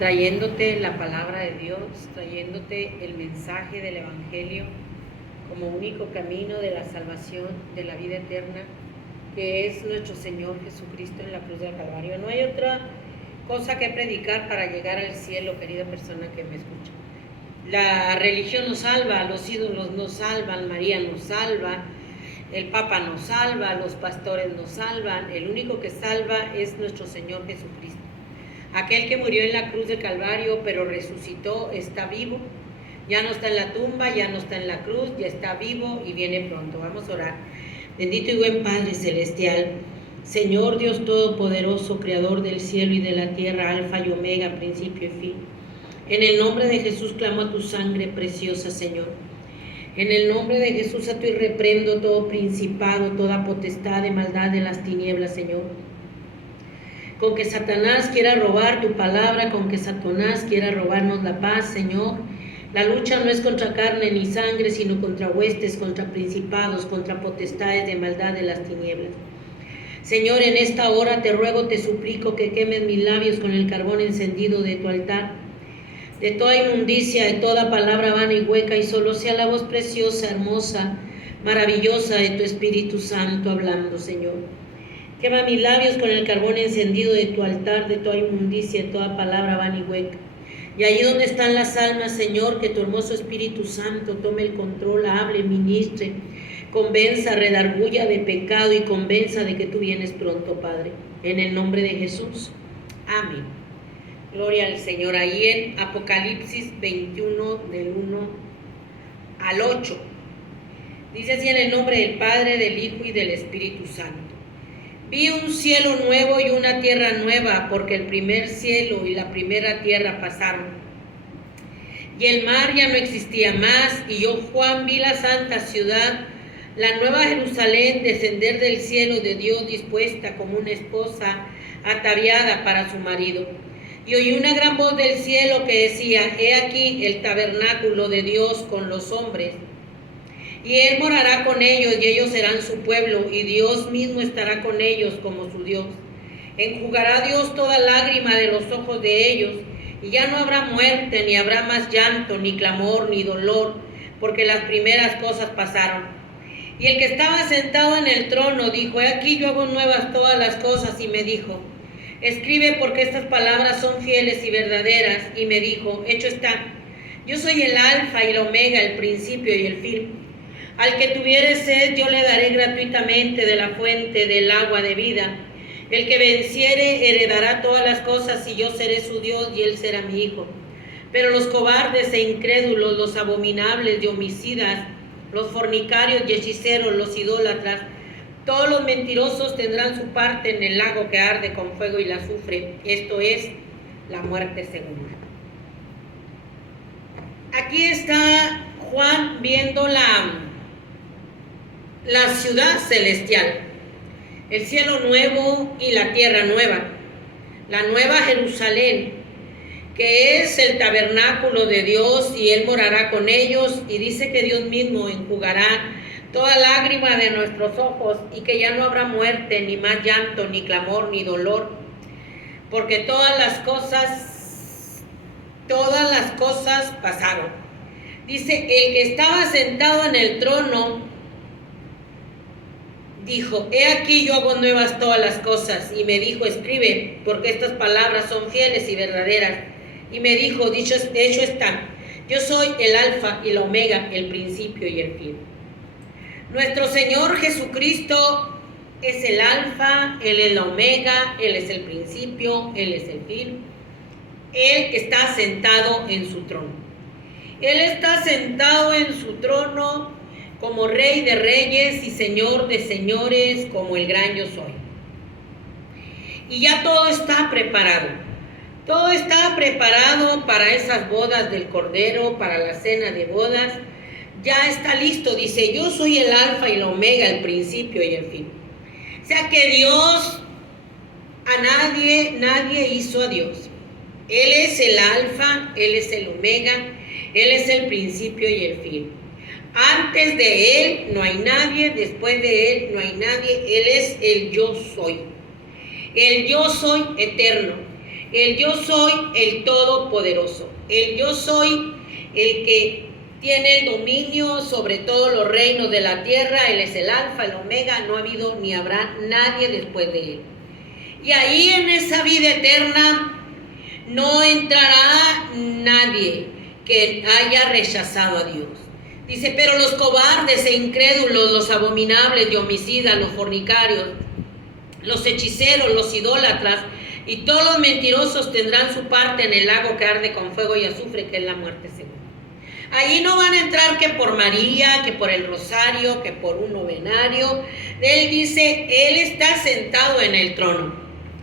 trayéndote la palabra de Dios, trayéndote el mensaje del Evangelio como único camino de la salvación, de la vida eterna, que es nuestro Señor Jesucristo en la cruz del Calvario. No hay otra cosa que predicar para llegar al cielo, querida persona que me escucha. La religión nos salva, los ídolos nos salvan, María nos salva, el Papa nos salva, los pastores nos salvan. El único que salva es nuestro Señor Jesucristo. Aquel que murió en la cruz del Calvario, pero resucitó, está vivo. Ya no está en la tumba, ya no está en la cruz, ya está vivo y viene pronto. Vamos a orar. Bendito y buen Padre Celestial, Señor Dios Todopoderoso, Creador del cielo y de la tierra, Alfa y Omega, principio y fin. En el nombre de Jesús clamo a tu sangre preciosa, Señor. En el nombre de Jesús ato y reprendo todo principado, toda potestad de maldad de las tinieblas, Señor. Con que Satanás quiera robar tu palabra, con que Satanás quiera robarnos la paz, Señor. La lucha no es contra carne ni sangre, sino contra huestes, contra principados, contra potestades de maldad de las tinieblas. Señor, en esta hora te ruego, te suplico que quemes mis labios con el carbón encendido de tu altar, de toda inmundicia, de toda palabra vana y hueca, y solo sea la voz preciosa, hermosa, maravillosa de tu Espíritu Santo hablando, Señor. Quema mis labios con el carbón encendido de tu altar, de toda inmundicia, de toda palabra vana y hueca. Y allí donde están las almas, Señor, que tu hermoso Espíritu Santo tome el control, hable, ministre, convenza, redarguya de pecado y convenza de que tú vienes pronto, Padre. En el nombre de Jesús. Amén. Gloria al Señor. Ahí en Apocalipsis 21, del 1 al 8. Dice así: en el nombre del Padre, del Hijo y del Espíritu Santo. Vi un cielo nuevo y una tierra nueva, porque el primer cielo y la primera tierra pasaron, y el mar ya no existía más. Y yo, Juan, vi la santa ciudad, la nueva Jerusalén, descender del cielo de Dios, dispuesta como una esposa ataviada para su marido. Y oí una gran voz del cielo que decía: he aquí el tabernáculo de Dios con los hombres, y Él morará con ellos, y ellos serán su pueblo, y Dios mismo estará con ellos como su Dios. Enjugará Dios toda lágrima de los ojos de ellos, y ya no habrá muerte, ni habrá más llanto, ni clamor, ni dolor, porque las primeras cosas pasaron. Y el que estaba sentado en el trono dijo: he aquí yo hago nuevas todas las cosas, y me dijo: escribe, porque estas palabras son fieles y verdaderas. Y me dijo: hecho está. Yo soy el alfa y el omega, el principio y el fin. Al que tuviere sed, yo le daré gratuitamente de la fuente del agua de vida. El que venciere heredará todas las cosas, y yo seré su Dios, y él será mi hijo. Pero los cobardes e incrédulos, los abominables y homicidas, los fornicarios y hechiceros, los idólatras, todos los mentirosos tendrán su parte en el lago que arde con fuego y azufre. Esto es la muerte segunda. Aquí está Juan viendo la ciudad celestial, el cielo nuevo y la tierra nueva, la nueva Jerusalén, que es el tabernáculo de Dios, y Él morará con ellos. Y dice que Dios mismo enjugará toda lágrima de nuestros ojos, y que ya no habrá muerte, ni más llanto, ni clamor, ni dolor, porque todas las cosas pasaron. Dice: el que estaba sentado en el trono dijo: he aquí yo hago nuevas todas las cosas. Y me dijo: escribe, porque estas palabras son fieles y verdaderas. Y me dijo: hecho está. Yo soy el alfa y el omega, el principio y el fin. Nuestro Señor Jesucristo es el alfa, Él es el omega, Él es el principio, Él es el fin. Él está sentado en su trono. Él está sentado en su trono como Rey de reyes y Señor de señores, como el gran yo soy. Y ya todo está preparado. Todo está preparado para esas bodas del Cordero, para la cena de bodas. Ya está listo. Dice: yo soy el alfa y el omega, el principio y el fin. O sea que Dios, nadie hizo a Dios. Él es el alfa, Él es el omega, Él es el principio y el fin. Antes de Él no hay nadie, después de Él no hay nadie. Él es el yo soy. El yo soy eterno. El yo soy el Todopoderoso. El yo soy el que tiene el dominio sobre todos los reinos de la tierra. Él es el alfa, el omega. No ha habido ni habrá nadie después de él. Y ahí en esa vida eterna no entrará nadie que haya rechazado a Dios. Dice, pero los cobardes e incrédulos, los abominables y homicidas, los fornicarios, los hechiceros, los idólatras y todos los mentirosos tendrán su parte en el lago que arde con fuego y azufre, que es la muerte segunda. Allí no van a entrar que por María, que por el rosario, que por un novenario. Él dice, Él está sentado en el trono.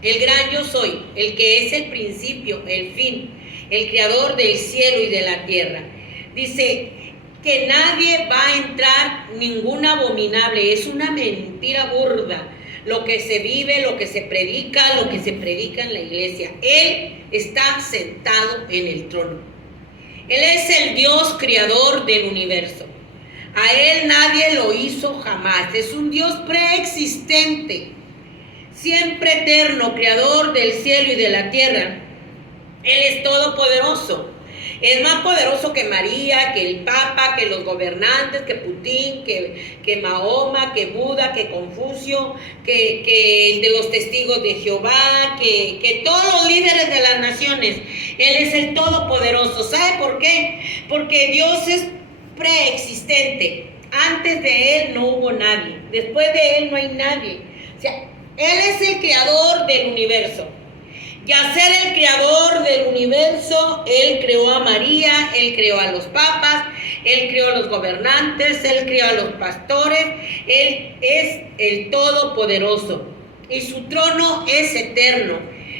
El gran yo soy, el que es el principio, el fin, el creador del cielo y de la tierra. Dice que nadie va a entrar, ningún abominable. Es una mentira burda lo que se vive, lo que se predica en la iglesia. Él está sentado en el trono. Él es el Dios creador del universo. A Él nadie lo hizo jamás. Es un Dios preexistente, siempre eterno, creador del cielo y de la tierra. Él es todopoderoso. Es más poderoso que María, que el Papa, que los gobernantes, que Putin, que Mahoma, que Buda, que Confucio, que el de los testigos de Jehová, que todos los líderes de las naciones. Él es el todopoderoso. ¿Sabe por qué? Porque Dios es preexistente. Antes de Él no hubo nadie. Después de Él no hay nadie. O sea, Él es el creador del universo. Y al ser el creador del universo, Él creó a María, Él creó a los papas, Él creó a los gobernantes, Él creó a los pastores. Él es el Todopoderoso y su trono es eterno.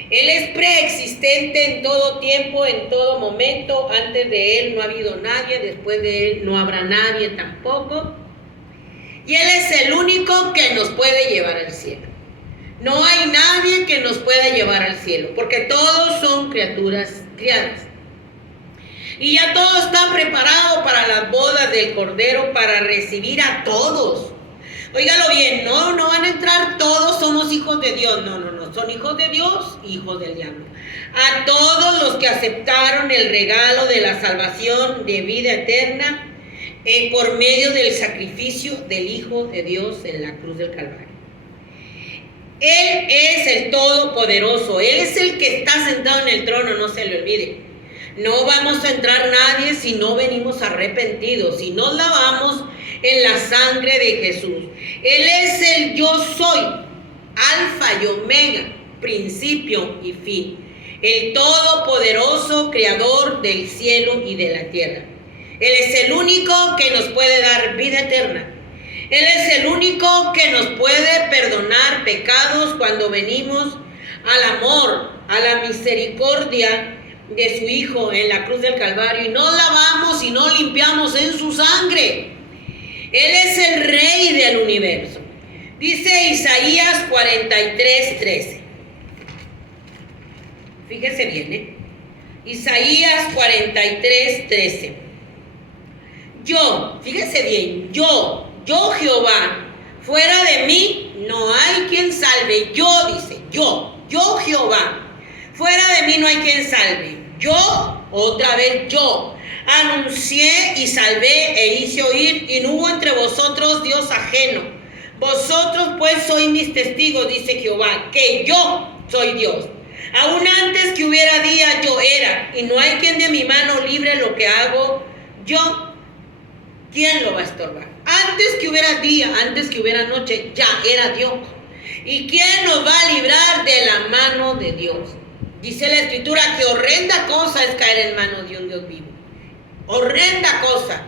Él es preexistente en todo tiempo, en todo momento. Antes de Él no ha habido nadie, después de Él no habrá nadie tampoco. Y Él es el único que nos puede llevar al cielo. No hay nadie que nos pueda llevar al cielo, porque todos son criaturas criadas. Y ya todo está preparado para las bodas del Cordero, para recibir a todos. Óigalo bien, no van a entrar todos, somos hijos de Dios. No, son hijos de Dios, hijos del diablo. A todos los que aceptaron el regalo de la salvación de vida eterna por medio del sacrificio del Hijo de Dios en la cruz del Calvario. Él es el Todopoderoso. Él es el que está sentado en el trono, no se le olvide. No vamos a entrar nadie si no venimos arrepentidos, si nos lavamos en la sangre de Jesús. Él es el yo soy, alfa y omega, principio y fin. El Todopoderoso, creador del cielo y de la tierra. Él es el único que nos puede dar vida eterna. Él es el único que nos puede perdonar pecados cuando venimos al amor, a la misericordia de su Hijo en la cruz del Calvario y nos lavamos y nos limpiamos en su sangre. Él es el Rey del universo. Dice Isaías 43:13. Fíjese bien, Isaías 43:13. Fíjese bien, yo Jehová, fuera de mí no hay quien salve. Yo Jehová, fuera de mí no hay quien salve. Yo, anuncié y salvé e hice oír, y no hubo entre vosotros Dios ajeno. Vosotros pues sois mis testigos, dice Jehová, que yo soy Dios. Aún antes que hubiera día yo era, y no hay quien de mi mano libre lo que hago yo. ¿Quién lo va a estorbar? Antes que hubiera día, antes que hubiera noche, ya era Dios. ¿Y quién nos va a librar de la mano de Dios? Dice la Escritura que horrenda cosa es caer en manos de un Dios vivo. Horrenda cosa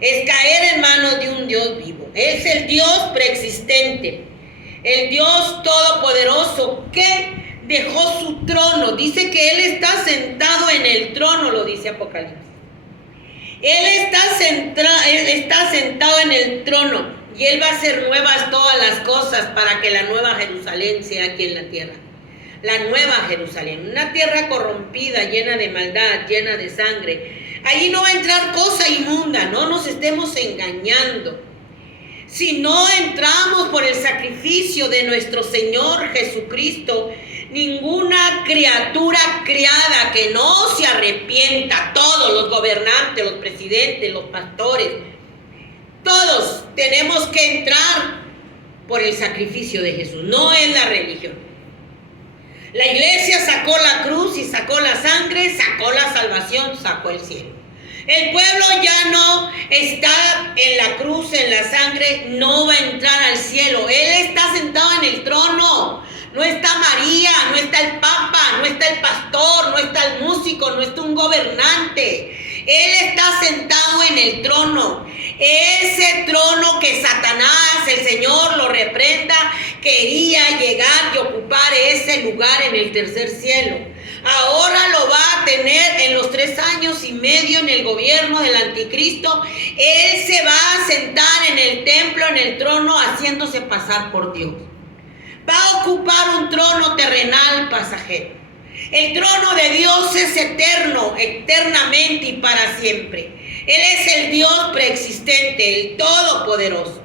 es caer en manos de un Dios vivo. Es el Dios preexistente, el Dios todopoderoso que dejó su trono. Dice que Él está sentado en el trono, lo dice Apocalipsis. Él está sentado en el trono y Él va a hacer nuevas todas las cosas para que la nueva Jerusalén sea aquí en la tierra. La nueva Jerusalén, una tierra corrompida, llena de maldad, llena de sangre. Allí no va a entrar cosa inmunda, no nos estemos engañando. Si no entramos por el sacrificio de nuestro Señor Jesucristo, Ninguna criatura criada que no se arrepienta, todos los gobernantes, los presidentes, los pastores, todos tenemos que entrar por el sacrificio de Jesús, no es la religión. La iglesia sacó la cruz y sacó la sangre, sacó la salvación, sacó el cielo. El pueblo ya no está en la cruz, en la sangre, no va a entrar al cielo. Él está sentado en el trono. No está María, no está el Papa, no está el pastor, no está el músico, no está un gobernante. Él está sentado en el trono. Ese trono que Satanás, el Señor lo reprenda, quería llegar y ocupar ese lugar en el tercer cielo. Ahora lo va a tener en los 3 años y medio en el gobierno del anticristo. Él se va a sentar en el templo, en el trono, haciéndose pasar por Dios. Va a ocupar un trono terrenal pasajero. El trono de Dios es eterno, eternamente y para siempre. Él es el Dios preexistente, el todopoderoso.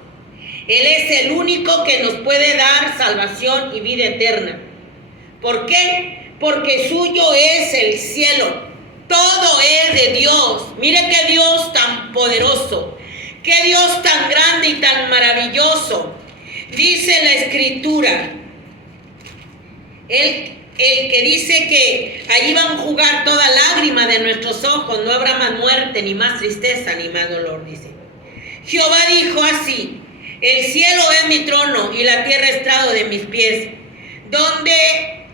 Él es el único que nos puede dar salvación y vida eterna. ¿Por qué? Porque suyo es el cielo. Todo es de Dios. Mire qué Dios tan poderoso, qué Dios tan grande y tan maravilloso. Dice la Escritura, el que dice que allí van a jugar toda lágrima de nuestros ojos, no habrá más muerte, ni más tristeza, ni más dolor, dice. Jehová dijo así: el cielo es mi trono y la tierra estrado de mis pies. ¿Dónde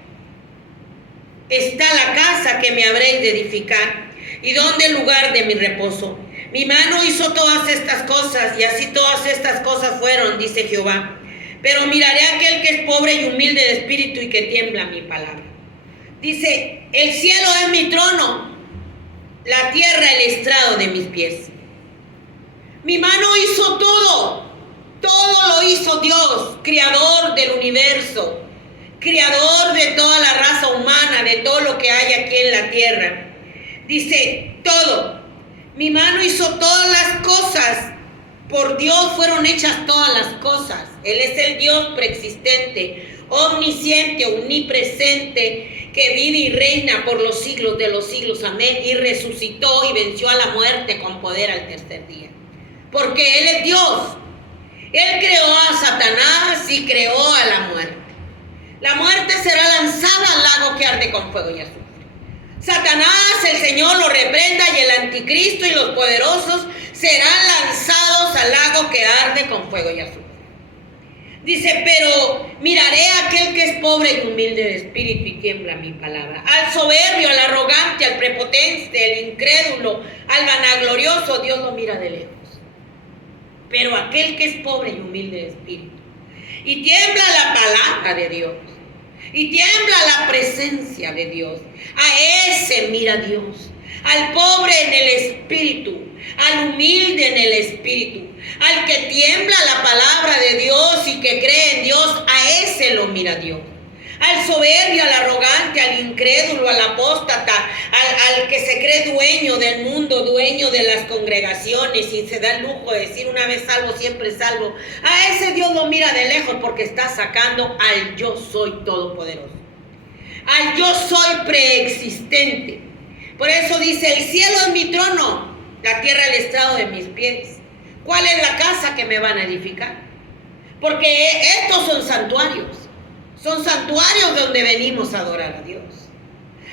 está la casa que me habréis de edificar? ¿Y dónde el lugar de mi reposo? Mi mano hizo todas estas cosas, y así todas estas cosas fueron, dice Jehová. Pero miraré a aquel que es pobre y humilde de espíritu y que tiembla mi palabra. Dice, el cielo es mi trono, la tierra el estrado de mis pies. Mi mano hizo todo, todo lo hizo Dios, creador del universo, creador de toda la raza humana, de todo lo que hay aquí en la tierra. Dice, todo. Mi mano hizo todas las cosas. Por Dios fueron hechas todas las cosas. Él es el Dios preexistente, omnisciente, omnipresente, que vive y reina por los siglos de los siglos. Amén. Y resucitó y venció a la muerte con poder al tercer día. Porque Él es Dios. Él creó a Satanás y creó a la muerte. La muerte será lanzada al lago que arde con fuego y azufre. Satanás, el Señor lo reprenda, y el anticristo y los poderosos serán lanzados al lago que arde con fuego y azufre. Dice, pero miraré a aquel que es pobre y humilde de espíritu y tiembla mi palabra. Al soberbio, al arrogante, al prepotente, al incrédulo, al vanaglorioso, Dios lo mira de lejos. Pero aquel que es pobre y humilde de espíritu y tiembla la palabra de Dios, y tiembla la presencia de Dios, a ese mira Dios. Al pobre en el espíritu, al humilde en el espíritu, al que tiembla la palabra de Dios y que cree en Dios, a ese lo mira Dios. Al soberbio, al arrogante, al incrédulo, al apóstata, al que se cree dueño del mundo, dueño de las congregaciones y se da el lujo de decir una vez salvo, siempre salvo, a ese Dios lo mira de lejos, porque está sacando al yo soy todopoderoso, al yo soy preexistente. Por eso dice, el cielo es mi trono, la tierra el estrado de mis pies. ¿Cuál es la casa que me van a edificar? Porque estos son santuarios donde venimos a adorar a Dios.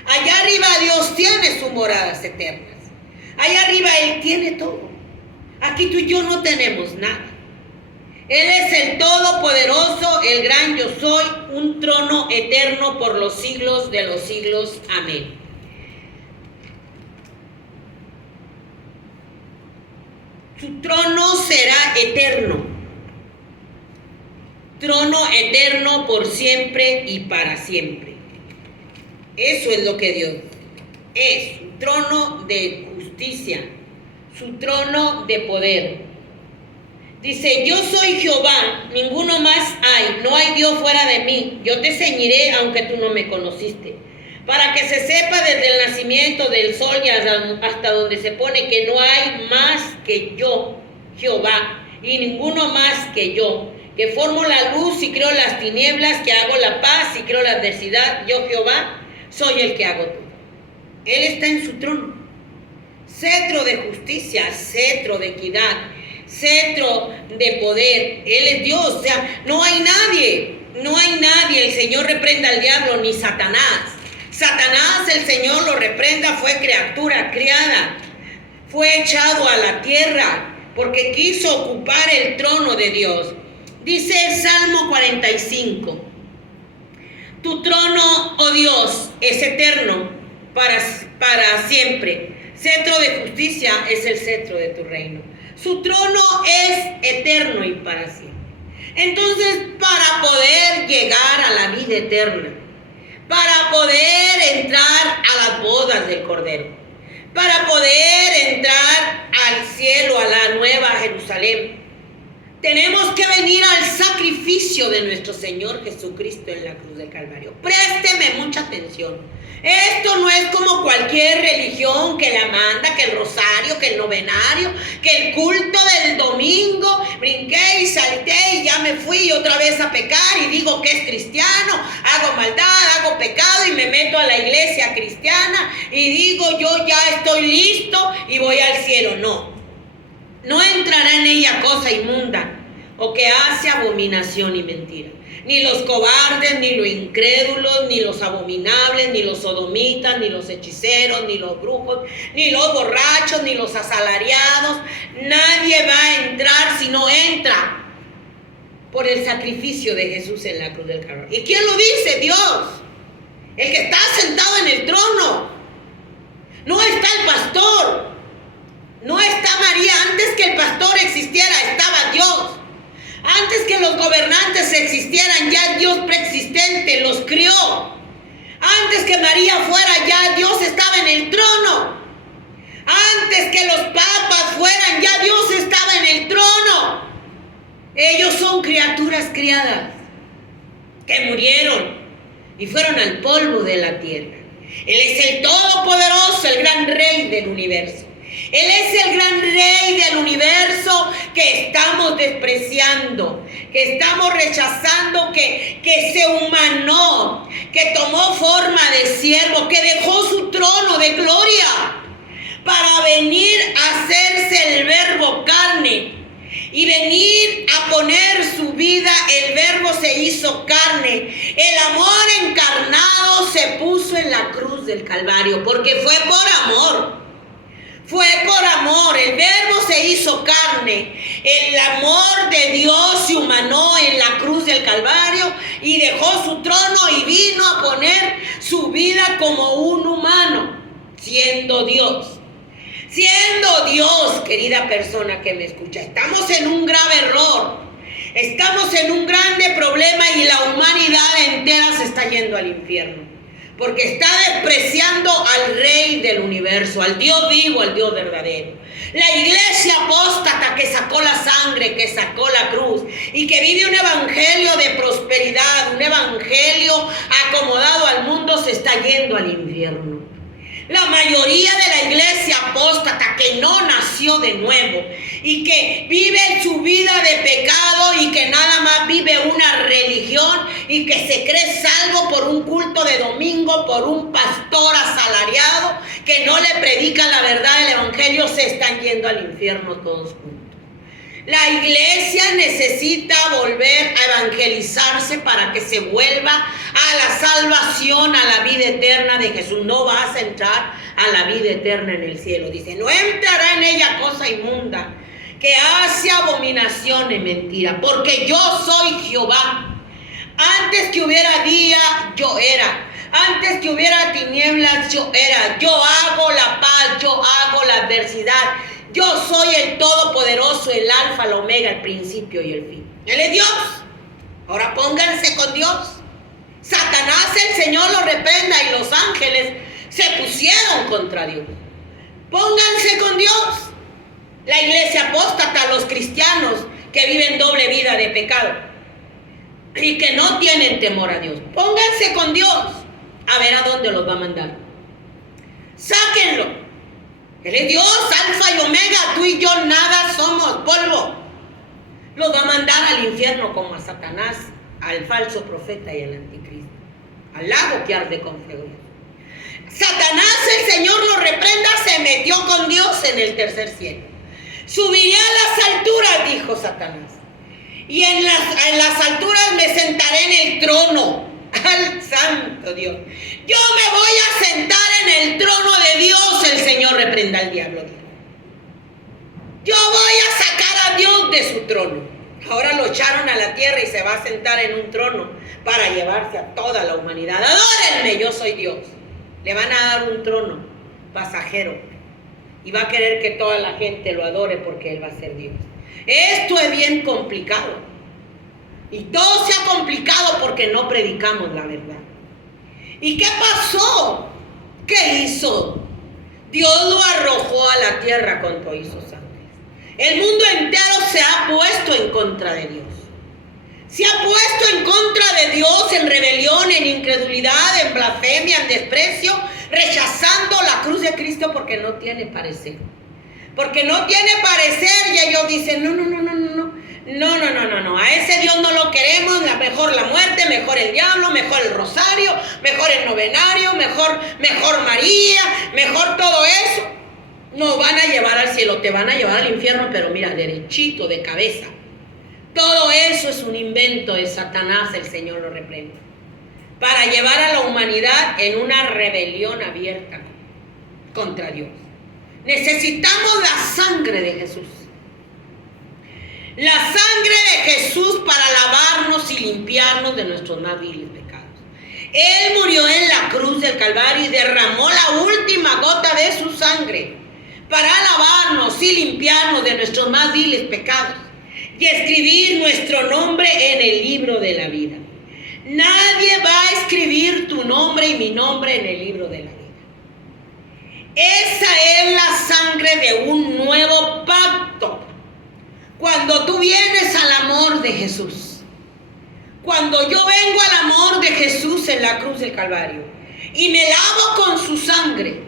Allá arriba Dios tiene sus moradas eternas. Allá arriba Él tiene todo. Aquí tú y yo no tenemos nada. Él es el todopoderoso, el gran yo soy, un trono eterno por los siglos de los siglos. Amén. Su trono será eterno. Trono eterno por siempre y para siempre. Eso es lo que Dios es. Su trono de justicia. Su trono de poder. Dice, yo soy Jehová, ninguno más hay. No hay Dios fuera de mí. Yo te ceñiré aunque tú no me conociste. Para que se sepa desde el nacimiento del sol y hasta donde se pone que no hay más que yo, Jehová, y ninguno más que yo, que formo la luz y creo las tinieblas, que hago la paz y creo la adversidad. Yo, Jehová, soy el que hago todo. Él está en su trono. Cetro de justicia, cetro de equidad, cetro de poder. Él es Dios, o sea, no hay nadie. El Señor reprenda al diablo ni Satanás. Satanás, el Señor lo reprenda, fue criatura criada. Fue echado a la tierra porque quiso ocupar el trono de Dios. Dice el Salmo 45. Tu trono, oh Dios, es eterno para siempre. Cetro de justicia es el cetro de tu reino. Su trono es eterno y para siempre. Entonces, para poder llegar a la vida eterna, para poder entrar a las bodas del Cordero, para poder entrar al cielo, a la nueva Jerusalén, tenemos que venir al sacrificio de nuestro Señor Jesucristo en la cruz del Calvario. Présteme mucha atención. Esto no es como cualquier religión que la manda, que el rosario, que el novenario, que el culto del domingo, brinqué y salté y ya me fui otra vez a pecar y digo que es cristiano, hago maldad, hago pecado y me meto a la iglesia cristiana y digo yo ya estoy listo y voy al cielo. No entrará en ella cosa inmunda o que hace abominación y mentira. Ni los cobardes, ni los incrédulos, ni los abominables, ni los sodomitas, ni los hechiceros, ni los brujos, ni los borrachos, ni los asalariados. Nadie va a entrar si no entra por el sacrificio de Jesús en la cruz del Calvario. ¿Y quién lo dice? Dios, el que está sentado en el trono. No está el pastor, no está María. Antes que el pastor existiera, estaba Dios. Antes que los gobernantes existieran, ya Dios preexistente los crió. Antes que María fuera, ya Dios estaba en el trono. Antes que los papas fueran, ya Dios estaba en el trono. Ellos son criaturas criadas que murieron y fueron al polvo de la tierra. Él es el Todopoderoso, el gran Rey del universo. Él es el gran Rey del universo que estamos despreciando, que estamos rechazando, que se humanó, que tomó forma de siervo, que dejó su trono de gloria para venir a hacerse el verbo carne y venir a poner su vida. El verbo se hizo carne. El amor encarnado se puso en la cruz del Calvario porque fue por amor. Fue por amor, el verbo se hizo carne, el amor de Dios se humanó en la cruz del Calvario y dejó su trono y vino a poner su vida como un humano, siendo Dios. Siendo Dios, querida persona que me escucha, estamos en un grave error, estamos en un grande problema y la humanidad entera se está yendo al infierno. Porque está despreciando al Rey del universo, al Dios vivo, al Dios verdadero. La iglesia apóstata que sacó la sangre, que sacó la cruz y que vive un evangelio de prosperidad, un evangelio acomodado al mundo, se está yendo al infierno. La mayoría de la iglesia apóstata que no nació de nuevo y que vive su vida de pecado y que nada más vive una religión y que se cree salvo por un culto de domingo, por un pastor asalariado que no le predica la verdad del evangelio, se están yendo al infierno todos juntos. La iglesia necesita volver a evangelizarse para que se vuelva a la salvación, a la vida eterna de Jesús. No vas a entrar a la vida eterna en el cielo. Dice, no entrará en ella cosa inmunda que hace abominación y mentira, porque yo soy Jehová. Antes que hubiera día, yo era. Antes que hubiera tinieblas, yo era. Yo hago la paz, yo hago la adversidad. Yo soy el Todopoderoso, el Alfa, el Omega, el principio y el fin. Él es Dios. Ahora pónganse con Dios. Satanás, el Señor lo reprenda, y los ángeles se pusieron contra Dios. Pónganse con Dios. La iglesia apóstata, los cristianos que viven doble vida de pecado y que no tienen temor a Dios. Pónganse con Dios. A ver a dónde los va a mandar. Sáquenlo. Él es Dios, Alfa y Omega. Tú y yo nada somos, polvo. Los va a mandar al infierno como a Satanás, al falso profeta y al anticristo, al lago que arde con fuego. Satanás, el Señor lo reprenda, se metió con Dios en el tercer cielo. Subiré a las alturas, dijo Satanás, y en las alturas me sentaré en el trono. Al santo Dios. Yo me voy a sentar en el trono de Dios. El Señor reprenda al diablo. Yo voy a sacar a Dios de su trono. Ahora lo echaron a la tierra y se va a sentar en un trono para llevarse a toda la humanidad. Adórenme, yo soy Dios. Le van a dar un trono pasajero y va a querer que toda la gente lo adore porque Él va a ser Dios. Esto es bien complicado. Y todo se ha complicado porque no predicamos la verdad. ¿Y qué pasó? ¿Qué hizo? Dios lo arrojó a la tierra con todos sus ángeles. El mundo entero se ha puesto en contra de Dios. Se ha puesto en contra de Dios en rebelión, en incredulidad, en blasfemia, en desprecio, rechazando la cruz de Cristo porque no tiene parecer. Porque no tiene parecer y ellos dicen, no, a ese Dios no lo queremos, mejor la muerte, mejor el diablo, mejor el rosario, mejor el novenario, mejor María, mejor todo eso. Nos van a llevar al cielo, te van a llevar al infierno, pero mira, derechito, de cabeza. Todo eso es un invento de Satanás, el Señor lo reprende, para llevar a la humanidad en una rebelión abierta contra Dios. Necesitamos la sangre de Jesús. La sangre de Jesús para lavarnos y limpiarnos de nuestros más viles pecados. Él murió en la cruz del Calvario y derramó la última gota de su sangre para lavarnos y limpiarnos de nuestros más viles pecados y escribir nuestro nombre en el libro de la vida. Nadie va a escribir tu nombre y mi nombre en el libro de la vida. Esa es la sangre de un nuevo pacto. Cuando tú vienes al amor de Jesús, cuando yo vengo al amor de Jesús en la cruz del Calvario y me lavo con su sangre,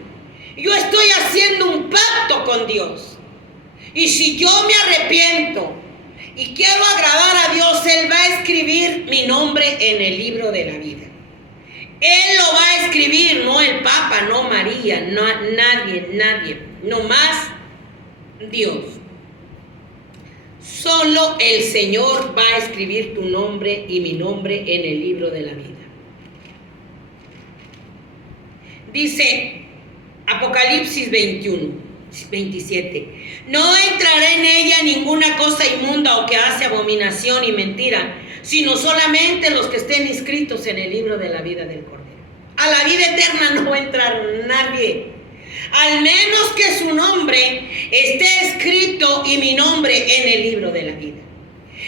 yo estoy haciendo un pacto con Dios. Y si yo me arrepiento y quiero agradar a Dios, Él va a escribir mi nombre en el libro de la vida. Él lo va a escribir, no el Papa, no María, no nadie, no más Dios. Solo el Señor va a escribir tu nombre y mi nombre en el libro de la vida. Dice Apocalipsis 21, 27. No entrará en ella ninguna cosa inmunda o que hace abominación y mentira, sino solamente los que estén inscritos en el libro de la vida del Cordero. A la vida eterna no va a entrar nadie, al menos que su nombre esté escrito y mi nombre en el libro de la vida.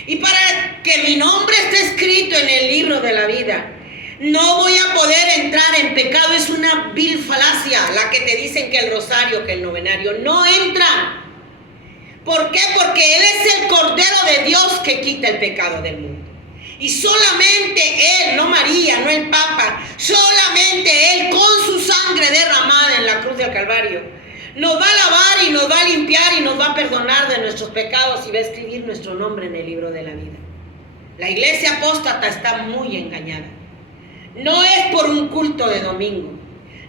Y para que mi nombre esté escrito en el libro de la vida, no voy a poder entrar en pecado. Es una vil falacia la que te dicen que el rosario, que el novenario. No entra. ¿Por qué? Porque Él es el Cordero de Dios que quita el pecado del mundo. Y solamente Él, no María, no el Papa, solamente Él con su sangre derramada en la cruz del Calvario nos va a lavar y nos va a limpiar y nos va a perdonar de nuestros pecados y va a escribir nuestro nombre en el libro de la vida. La iglesia apóstata está muy engañada. No es por un culto de domingo,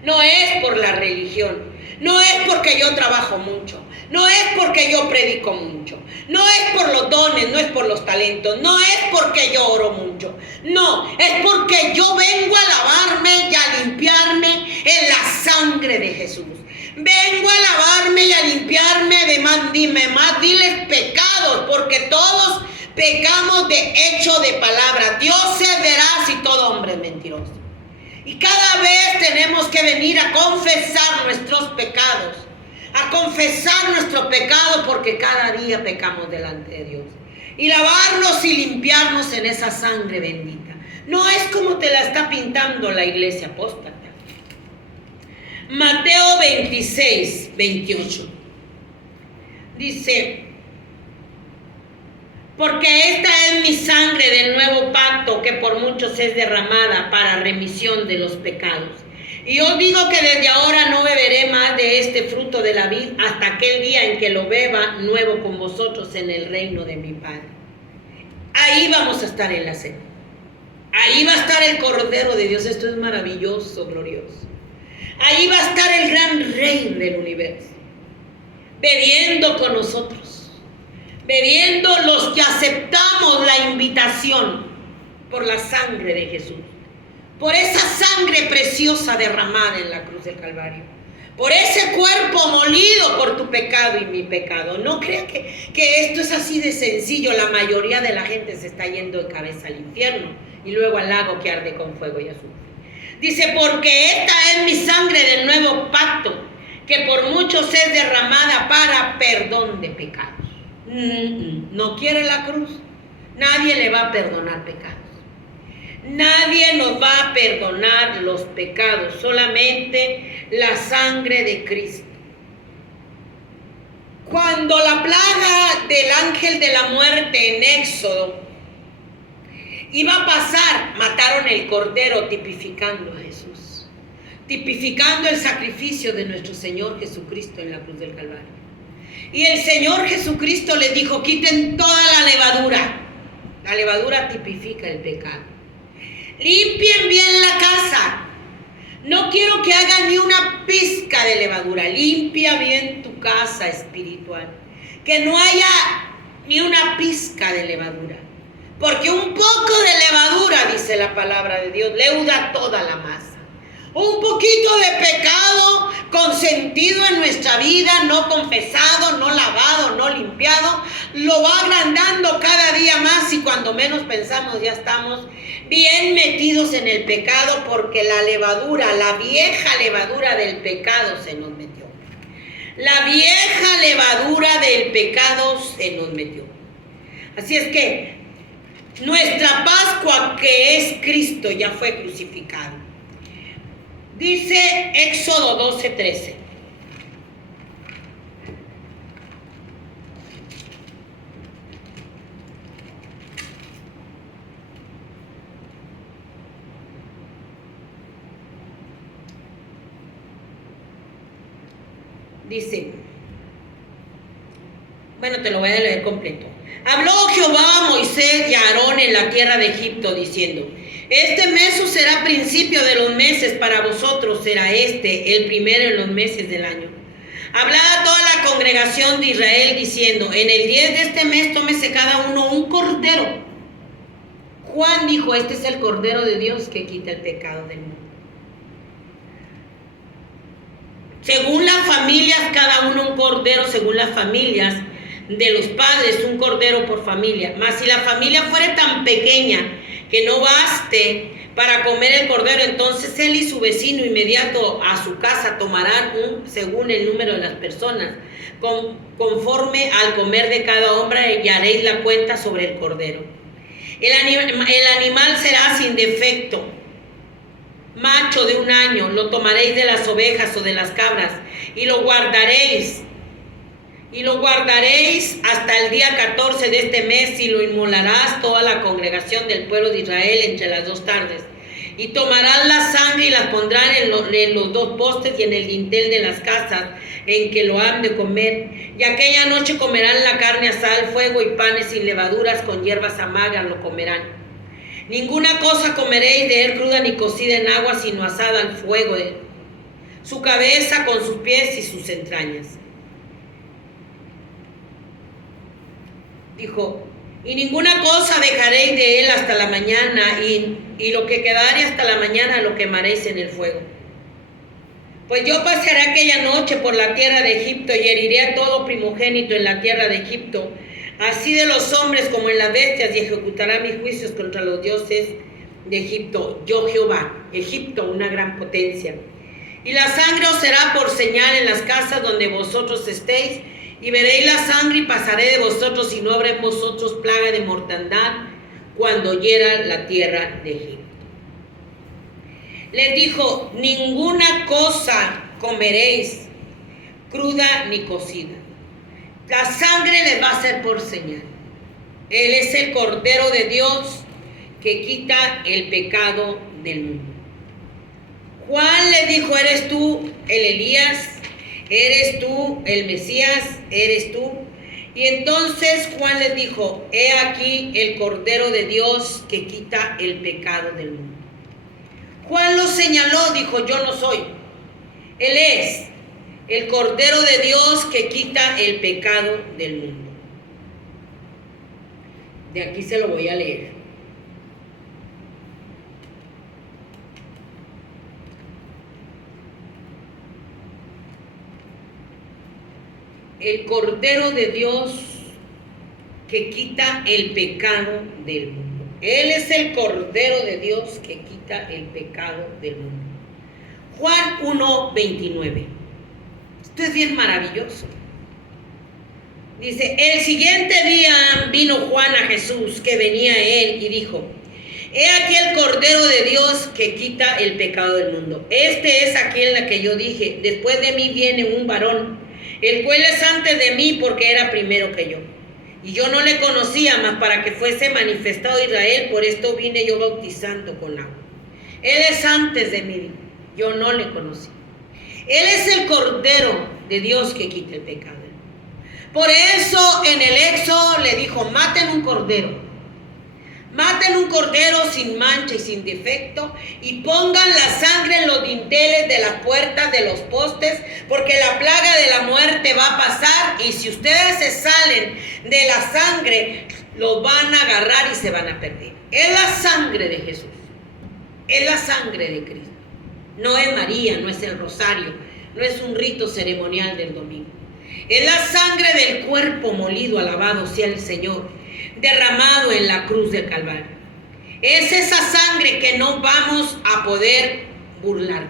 no es por la religión, no es porque yo trabajo mucho, no es porque yo predico mucho, no es por los dones, no es por los talentos, no es porque yo oro mucho, no, es porque yo vengo a lavarme y a limpiarme en la sangre de Jesús. Vengo a lavarme y a limpiarme de más viles pecados, porque todos pecamos de hecho, de palabra. Dios es veraz y todo hombre es mentiroso. Y cada vez tenemos que venir a confesar nuestros pecados, a confesar nuestros pecados, porque cada día pecamos delante de Dios. Y lavarnos y limpiarnos en esa sangre bendita. No es como te la está pintando la iglesia apóstata. Mateo 26, 28. Dice: porque esta es mi sangre del nuevo pacto, que por muchos es derramada para remisión de los pecados. Y os digo que desde ahora no beberé más de este fruto de la vid hasta aquel día en que lo beba nuevo con vosotros en el reino de mi Padre. ahí vamos a estar en la cena. Ahí va a estar el Cordero de Dios. Esto es maravilloso, glorioso. Ahí va a estar el gran Rey del universo, bebiendo con nosotros, bebiendo los que aceptamos la invitación por la sangre de Jesús, por esa sangre preciosa derramada en la cruz del Calvario, por ese cuerpo molido por tu pecado y mi pecado. No crean que esto es así de sencillo. La mayoría de la gente se está yendo de cabeza al infierno y luego al lago que arde con fuego y azufre. Dice, porque esta es mi sangre del nuevo pacto, que por muchos es derramada para perdón de pecados. No quiere la cruz. Nadie le va a perdonar pecados. Nadie nos va a perdonar los pecados, solamente la sangre de Cristo. Cuando la plaga del ángel de la muerte en Éxodo iba a pasar, mataron el cordero tipificando a Jesús, tipificando el sacrificio de nuestro Señor Jesucristo en la cruz del Calvario. Y el Señor Jesucristo les dijo, quiten toda la levadura. La levadura tipifica el pecado. Limpien bien la casa. No quiero que hagan ni una pizca de levadura. Limpia bien tu casa espiritual. Que no haya ni una pizca de levadura. Porque un poco de levadura, dice la palabra de Dios, leuda toda la masa. Un poquito de pecado consentido en nuestra vida, no confesado, no lavado, no limpiado, lo va agrandando cada día más y cuando menos pensamos ya estamos bien metidos en el pecado porque la levadura, la vieja levadura del pecado se nos metió. La vieja levadura del pecado se nos metió. Así es que nuestra Pascua, que es Cristo, ya fue crucificado. Dice Éxodo 12:13. Dice, bueno, te lo voy a leer completo. Habló Jehová a Moisés y a Aarón en la tierra de Egipto, diciendo, este mes os será principio de los meses, para vosotros será este, el primero en los meses del año. Hablad a toda la congregación de Israel, diciendo, en el 10 de este mes tómese cada uno un cordero. Juan dijo, este es el Cordero de Dios que quita el pecado del mundo. Según las familias, cada uno un cordero, según las familias de los padres, un cordero por familia. Mas si la familia fuera tan pequeña que no baste para comer el cordero, entonces él y su vecino inmediato a su casa tomarán según el número de las personas, conforme al comer de cada hombre, y haréis la cuenta sobre el cordero. El animal será sin defecto, macho de 1 año, lo tomaréis de las ovejas o de las cabras, y lo guardaréis hasta el día 14 de este mes, y lo inmolarás toda la congregación del pueblo de Israel entre las 2 tardes. Y tomarán la sangre y la pondrán en los 2 postes y en el dintel de las casas en que lo han de comer. Y aquella noche comerán la carne asada al fuego y panes sin levaduras con hierbas amargas lo comerán. Ninguna cosa comeréis de él cruda ni cocida en agua, sino asada al fuego, su cabeza con sus pies y sus entrañas. Dijo, y ninguna cosa dejaréis de él hasta la mañana, y lo que quedare hasta la mañana lo quemaréis en el fuego. Pues yo pasaré aquella noche por la tierra de Egipto y heriré a todo primogénito en la tierra de Egipto, así de los hombres como en las bestias, y ejecutará mis juicios contra los dioses de Egipto. Yo Jehová. Egipto, una gran potencia. Y la sangre os será por señal en las casas donde vosotros estéis, y veréis la sangre y pasaré de vosotros, y no habrá en vosotros plaga de mortandad cuando hiera la tierra de Egipto. Les dijo, ninguna cosa comeréis cruda ni cocida. La sangre les va a ser por señal. Él es el Cordero de Dios que quita el pecado del mundo. Juan le dijo, ¿eres tú el Elías? ¿Eres tú el Mesías? ¿Eres tú? Y entonces Juan les dijo: he aquí el Cordero de Dios que quita el pecado del mundo. Juan lo señaló, dijo: yo no soy. Él es el Cordero de Dios que quita el pecado del mundo. De aquí se lo voy a leer. El Cordero de Dios que quita el pecado del mundo. Él es el Cordero de Dios que quita el pecado del mundo. Juan 1:29. Esto es bien maravilloso. Dice: el siguiente día vino Juan a Jesús, que venía a él, y dijo: he aquí el Cordero de Dios que quita el pecado del mundo. Este es aquel a que yo dije: después de mí viene un varón, el cual es antes de mí, porque era primero que yo. Y yo no le conocía, mas para que fuese manifestado a Israel, por esto vine yo bautizando con agua. Él es antes de mí, yo no le conocí. Él es el Cordero de Dios que quita el pecado. Por eso en el Éxodo le dijo: maten un cordero. Maten un cordero sin mancha y sin defecto, y pongan la sangre en los dinteles de las puertas de los postes, porque la plaga de la muerte va a pasar, y si ustedes se salen de la sangre, los van a agarrar y se van a perder. Es la sangre de Jesús, es la sangre de Cristo. No es María, no es el rosario, no es un rito ceremonial del domingo. Es la sangre del cuerpo molido, alabado sea el Señor, derramado en la cruz del Calvario. Es esa sangre que no vamos a poder burlar.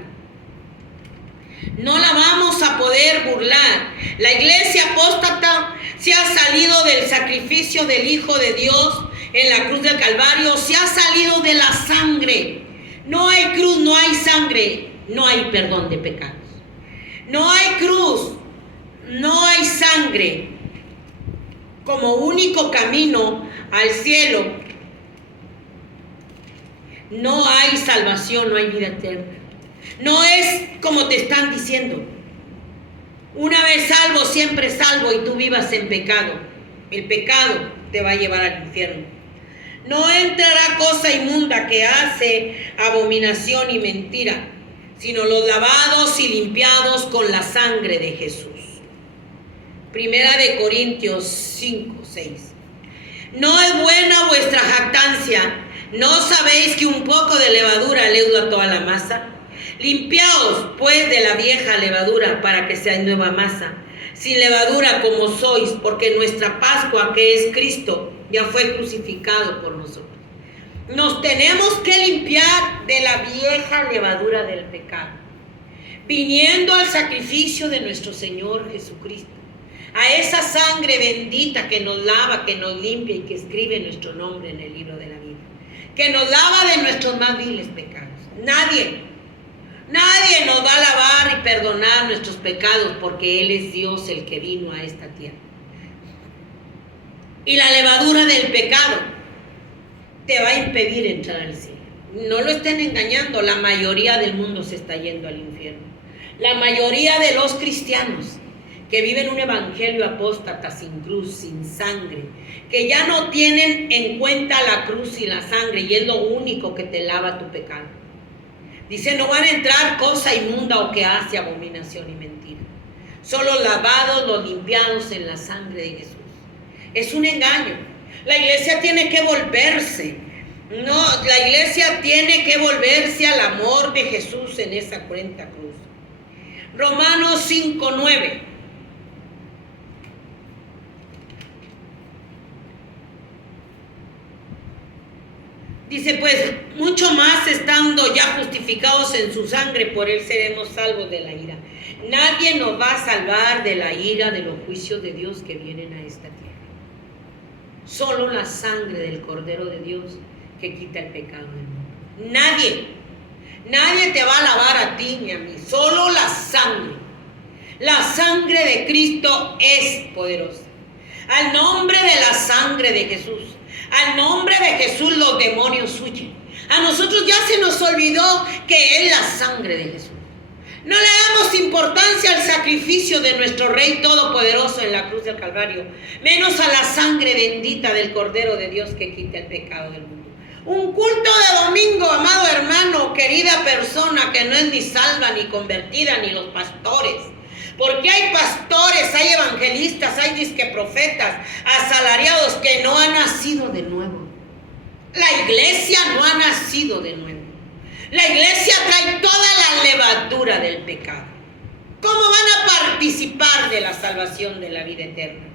No la vamos a poder burlar. La iglesia apóstata se ha salido del sacrificio del Hijo de Dios en la cruz del Calvario, se ha salido de la sangre. No hay cruz, no hay sangre, no hay perdón de pecados. No hay cruz, no hay sangre como único camino al cielo. No hay salvación, no hay vida eterna. No es como te están diciendo: una vez salvo, siempre salvo, y tú vivas en pecado. El pecado te va a llevar al infierno. No entrará cosa inmunda que hace abominación y mentira, sino los lavados y limpiados con la sangre de Jesús. Primera de Corintios 5:6. No es buena vuestra jactancia. ¿No sabéis que un poco de levadura leuda toda la masa? Limpiaos pues de la vieja levadura, para que seáis nueva masa, sin levadura como sois, porque nuestra Pascua, que es Cristo, ya fue crucificado por nosotros. Nos tenemos que limpiar de la vieja levadura del pecado, viniendo al sacrificio de nuestro Señor Jesucristo, a esa sangre bendita que nos lava, que nos limpia y que escribe nuestro nombre en el libro de la vida, que nos lava de nuestros más viles pecados. Nadie nos va a lavar y perdonar nuestros pecados, porque Él es Dios el que vino a esta tierra. Y la levadura del pecado te va a impedir entrar al cielo. No lo estén engañando, la mayoría del mundo se está yendo al infierno. La mayoría de los cristianos que viven un evangelio apóstata, sin cruz, sin sangre, que ya no tienen en cuenta la cruz y la sangre, y es lo único que te lava tu pecado. Dice: no van a entrar cosa inmunda o que hace abominación y mentira. Son los lavados, los limpiados en la sangre de Jesús. Es un engaño. La iglesia tiene que volverse. No, la iglesia tiene que volverse al amor de Jesús en esa cruenta cruz. Romanos 5:9. Dice: pues mucho más, estando ya justificados en su sangre, por él seremos salvos de la ira. Nadie nos va a salvar de la ira de los juicios de Dios que vienen a esta tierra. Solo la sangre del Cordero de Dios que quita el pecado del mundo. Nadie te va a lavar a ti ni a mí. Solo la sangre. La sangre de Cristo es poderosa. Al nombre de la sangre de Jesús, al nombre de Jesús, los demonios huyen. A nosotros ya se nos olvidó que es la sangre de Jesús. No le damos importancia al sacrificio sacrificio de nuestro Rey Todopoderoso en la cruz del Calvario, menos a la sangre bendita del Cordero de Dios que quita el pecado del mundo. Un culto de domingo, amado hermano, querida persona que no es ni salva, ni convertida, ni los pastores. Porque hay pastores, hay evangelistas, hay disque profetas, asalariados que no han nacido de nuevo. La iglesia no ha nacido de nuevo. La iglesia trae toda la levadura del pecado. ¿Cómo van a participar de la salvación de la vida eterna?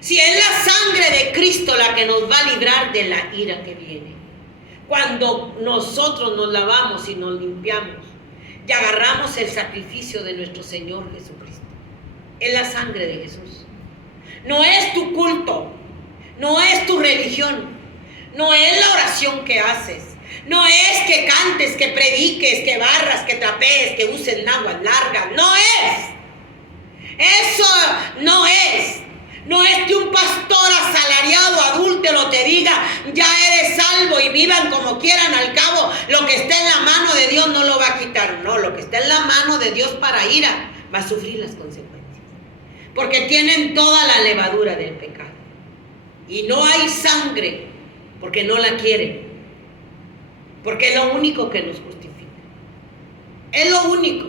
Si es la sangre de Cristo la que nos va a librar de la ira que viene. Cuando nosotros nos lavamos y nos limpiamos y agarramos el sacrificio de nuestro Señor Jesucristo. Es la sangre de Jesús. No es tu culto, no es tu religión, no es la oración que haces, no es que cantes, que prediques, que barras, que trapees, que uses náhuatl larga. No es. Eso no es. No es que un pastor asalariado adúltero te diga, ya eres salvo y vivan como quieran, al cabo lo que está en la mano de Dios no lo va a quitar. No, lo que está en la mano de Dios para ira va a sufrir las consecuencias. Porque tienen toda la levadura del pecado. Y no hay sangre porque no la quieren. Porque es lo único que nos justifica. Es lo único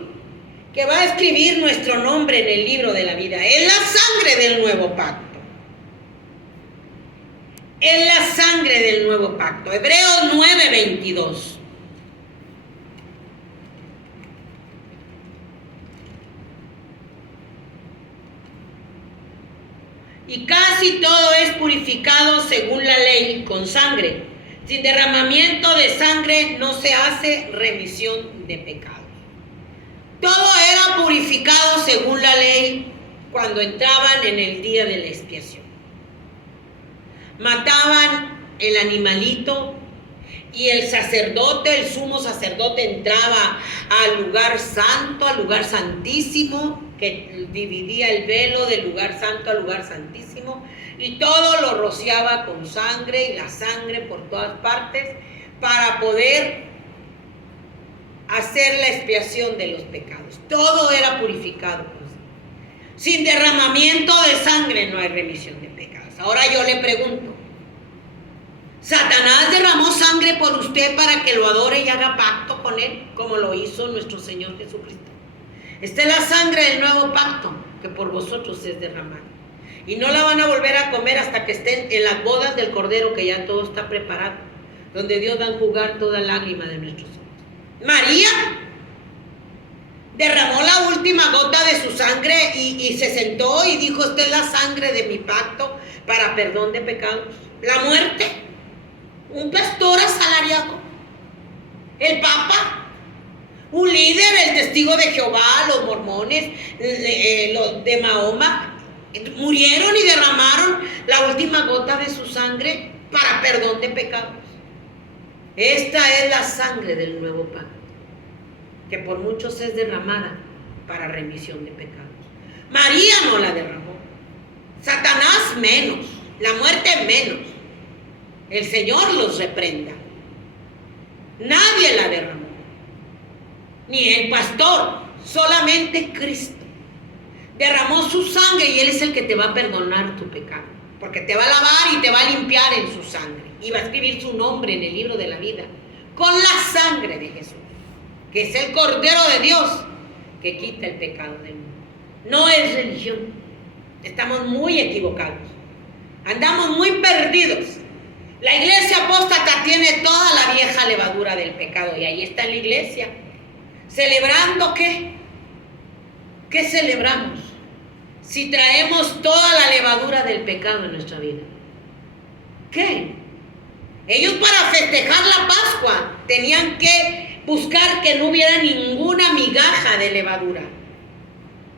que va a escribir nuestro nombre en el libro de la vida. Es la sangre del nuevo pacto. Es la sangre del nuevo pacto. Hebreos 9:22. Y casi todo es purificado según la ley con sangre. Sin derramamiento de sangre no se hace remisión de pecados. Todo era purificado según la ley cuando entraban en el día de la expiación. Mataban el animalito y el sacerdote, el sumo sacerdote, entraba al lugar santo, al lugar santísimo, que dividía el velo del lugar santo al lugar santísimo, y todo lo rociaba con sangre y la sangre por todas partes para poder hacer la expiación de los pecados. Todo era purificado. Sin derramamiento de sangre no hay remisión de pecados. Ahora yo le pregunto, ¿Satanás derramó sangre por usted para que lo adore y haga pacto con él, como lo hizo nuestro Señor Jesucristo? Esta es la sangre del nuevo pacto que por vosotros es derramada. Y no la van a volver a comer hasta que estén en las bodas del Cordero, que ya todo está preparado, donde Dios va a enjugar toda lágrima de nuestros ojos. María derramó la última gota de su sangre y se sentó y dijo, esta es la sangre de mi pacto para perdón de pecados. La muerte, un pastor asalariado, el Papa, un líder, el testigo de Jehová, los mormones, los de Mahoma, murieron y derramaron la última gota de su sangre para perdón de pecados. Esta es la sangre del nuevo pacto, que por muchos es derramada para remisión de pecados. María no la derramó, Satanás menos, la muerte menos. El Señor los reprenda. Nadie la derramó, ni el pastor, solamente Cristo derramó su sangre, y Él es el que te va a perdonar tu pecado, porque te va a lavar y te va a limpiar en su sangre, y va a escribir su nombre en el libro de la vida con la sangre de Jesús, que es el Cordero de Dios que quita el pecado del mundo. No es religión. Estamos muy equivocados, andamos muy perdidos. La iglesia apóstata tiene toda la vieja levadura del pecado, y ahí está en la iglesia celebrando. ¿Qué celebramos si traemos toda la levadura del pecado en nuestra vida? ¿Qué? Ellos, para festejar la Pascua, tenían que buscar que no hubiera ninguna migaja de levadura,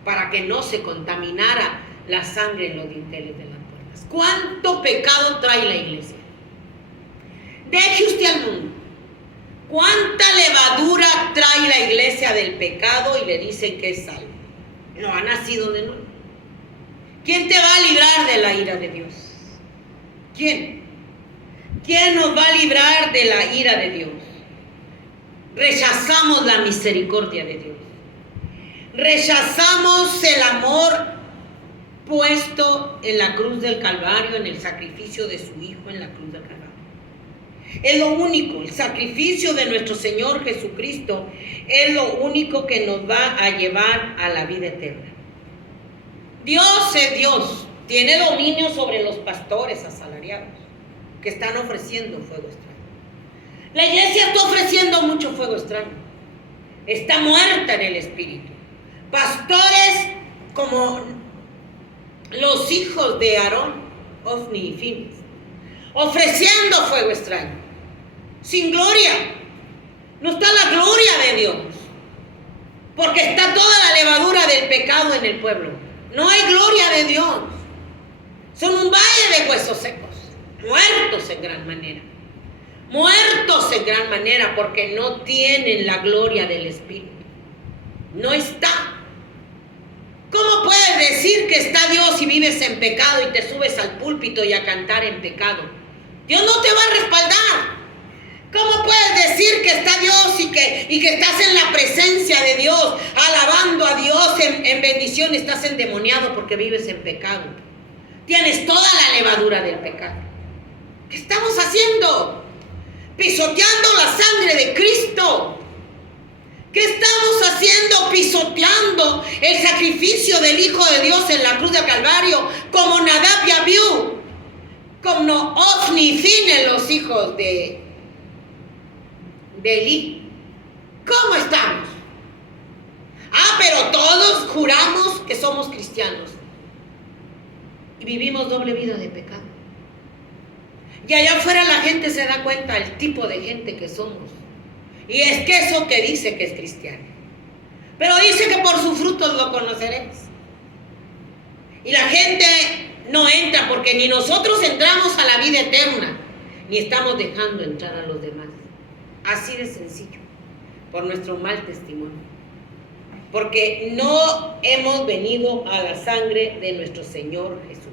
para que no se contaminara la sangre en los dinteles de las puertas. ¿Cuánto pecado trae la iglesia? Deje usted al mundo. ¿Cuánta levadura trae la iglesia del pecado y le dicen que es salvo? No ha nacido de nuevo. ¿Quién te va a librar de la ira de Dios? ¿Quién? ¿Quién nos va a librar de la ira de Dios? Rechazamos la misericordia de Dios. Rechazamos el puesto en la cruz del Calvario, en el sacrificio de su Hijo en la cruz del Calvario. Es lo único, el sacrificio de nuestro Señor Jesucristo es lo único que nos va a llevar a la vida eterna. Dios es Dios, tiene dominio sobre los pastores asalariados que están ofreciendo fuego extraño. La iglesia está ofreciendo mucho fuego extraño, está muerta en el espíritu. Pastores como los hijos de Aarón, Ofni y Finis, ofreciendo fuego extraño, sin gloria. No está la gloria de Dios, porque está toda la levadura del pecado en el pueblo. No hay gloria de Dios. Son un valle de huesos secos, muertos en gran manera. Muertos en gran manera porque no tienen la gloria del Espíritu. No está. ¿Cómo puedes decir que está Dios y vives en pecado y te subes al púlpito y a cantar en pecado? Dios no te va a respaldar. ¿Cómo puedes decir que está Dios y que estás en la presencia de Dios, alabando a Dios en bendición? Estás endemoniado porque vives en pecado. Tienes toda la levadura del pecado. ¿Qué estamos haciendo? Pisoteando la sangre de Cristo. ¿Qué estamos haciendo? Pisoteando el sacrificio del Hijo de Dios en la cruz del Calvario, como Nadab y Abiú, como Ofni y Fines, los hijos de Elí. ¿Cómo estamos? Pero todos juramos que somos cristianos y vivimos doble vida de pecado. Y allá afuera la gente se da cuenta del tipo de gente que somos. Y es que eso que dice que es cristiano. Pero dice que por sus frutos lo conoceréis. Y la gente no entra porque ni nosotros entramos a la vida eterna, ni estamos dejando entrar a los demás. Así de sencillo, por nuestro mal testimonio. Porque no hemos venido a la sangre de nuestro Señor Jesucristo.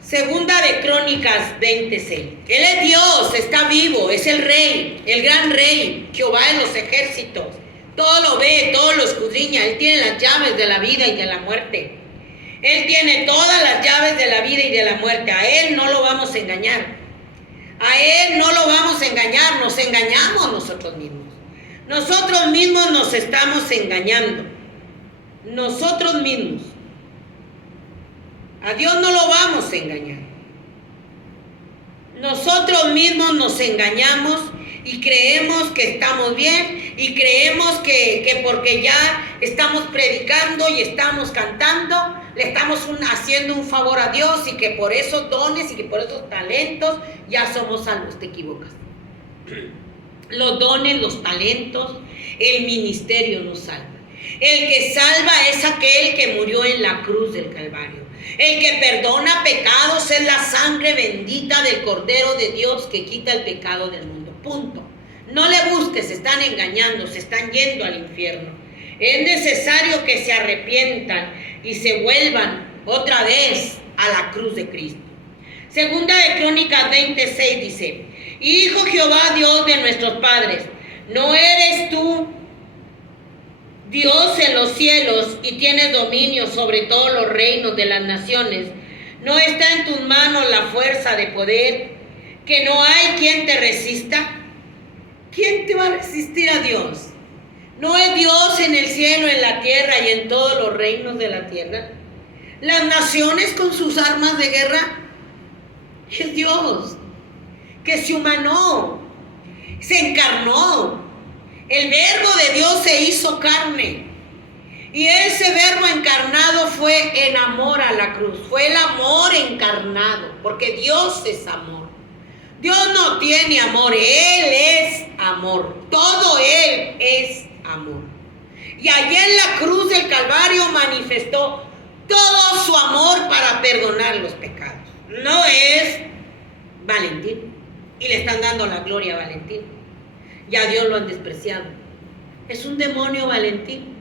Segunda de Crónicas 26. Él es Dios, está vivo, es el Rey, el gran Rey, Jehová de los ejércitos. Todo lo ve, todo lo escudriña. Él tiene las llaves de la vida y de la muerte. Él tiene todas las llaves de la vida y de la muerte. A Él no lo vamos a engañar. A Él no lo vamos a engañar, nos engañamos nosotros mismos. Nosotros mismos nos estamos engañando. Nosotros mismos. A Dios no lo vamos a engañar. Nosotros mismos nos engañamos y creemos que estamos bien y creemos que porque ya estamos predicando y estamos cantando, le estamos haciendo un favor a Dios y que por esos dones y que por esos talentos ya somos salvos. Te equivocas. Los dones, los talentos, el ministerio nos salva. El que salva es aquel que murió en la cruz del Calvario. El que perdona pecados es la sangre bendita del Cordero de Dios que quita el pecado del mundo. Punto. No le busques, se están engañando, se están yendo al infierno. Es necesario que se arrepientan y se vuelvan otra vez a la cruz de Cristo. Segunda de Crónicas 26 dice: Hijo Jehová, Dios de nuestros padres, ¿no eres tú Dios en los cielos y tienes dominio sobre todos los reinos de las naciones? ¿No está en tus manos la fuerza de poder, que no hay quien te resista? ¿Quién te va a resistir a Dios? ¿No es Dios en el cielo, en la tierra y en todos los reinos de la tierra? Las naciones con sus armas de guerra. Es Dios que se humanó, se encarnó. El verbo de Dios se hizo carne. Y ese verbo encarnado fue en amor a la cruz. Fue el amor encarnado, porque Dios es amor. Dios no tiene amor, Él es amor. Todo Él es amor. Y allí en la cruz del Calvario manifestó todo su amor para perdonar los pecados. No es Valentín. Y le están dando la gloria a Valentín. Y a Dios lo han despreciado. Es un demonio Valentín,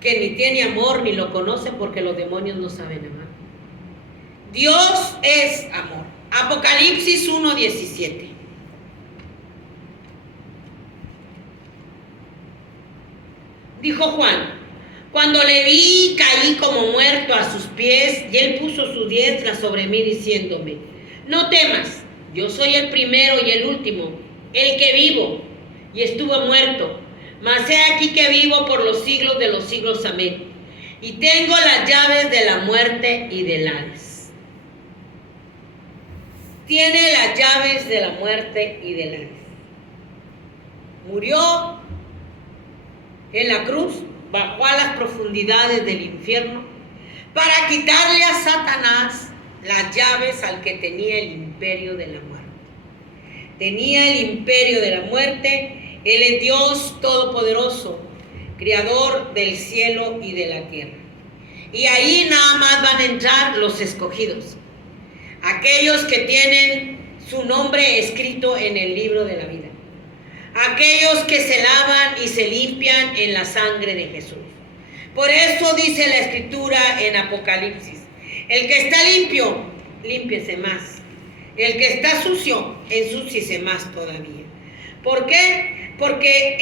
que ni tiene amor ni lo conoce, porque los demonios no saben amar. Dios es amor. Apocalipsis 1:17. Dijo Juan: Cuando le vi, caí como muerto a sus pies, y él puso su diestra sobre mí, diciéndome: no temas, yo soy el primero y el último, el que vivo, y estuve muerto, mas he aquí que vivo por los siglos de los siglos. Amén. Y tengo las llaves de la muerte y del Hades. Tiene las llaves de la muerte y del Hades. Murió en la cruz, bajó a las profundidades del infierno para quitarle a Satanás las llaves al que tenía el imperio de la muerte. Tenía el imperio de la muerte. Él es Dios Todopoderoso, Creador del cielo y de la tierra. Y ahí nada más van a entrar los escogidos, aquellos que tienen su nombre escrito en el libro de la vida, aquellos que se lavan y se limpian en la sangre de Jesús. Por eso dice la Escritura en Apocalipsis: el que está limpio, límpiese más; el que está sucio, ensúciese más todavía. ¿Por qué? Porque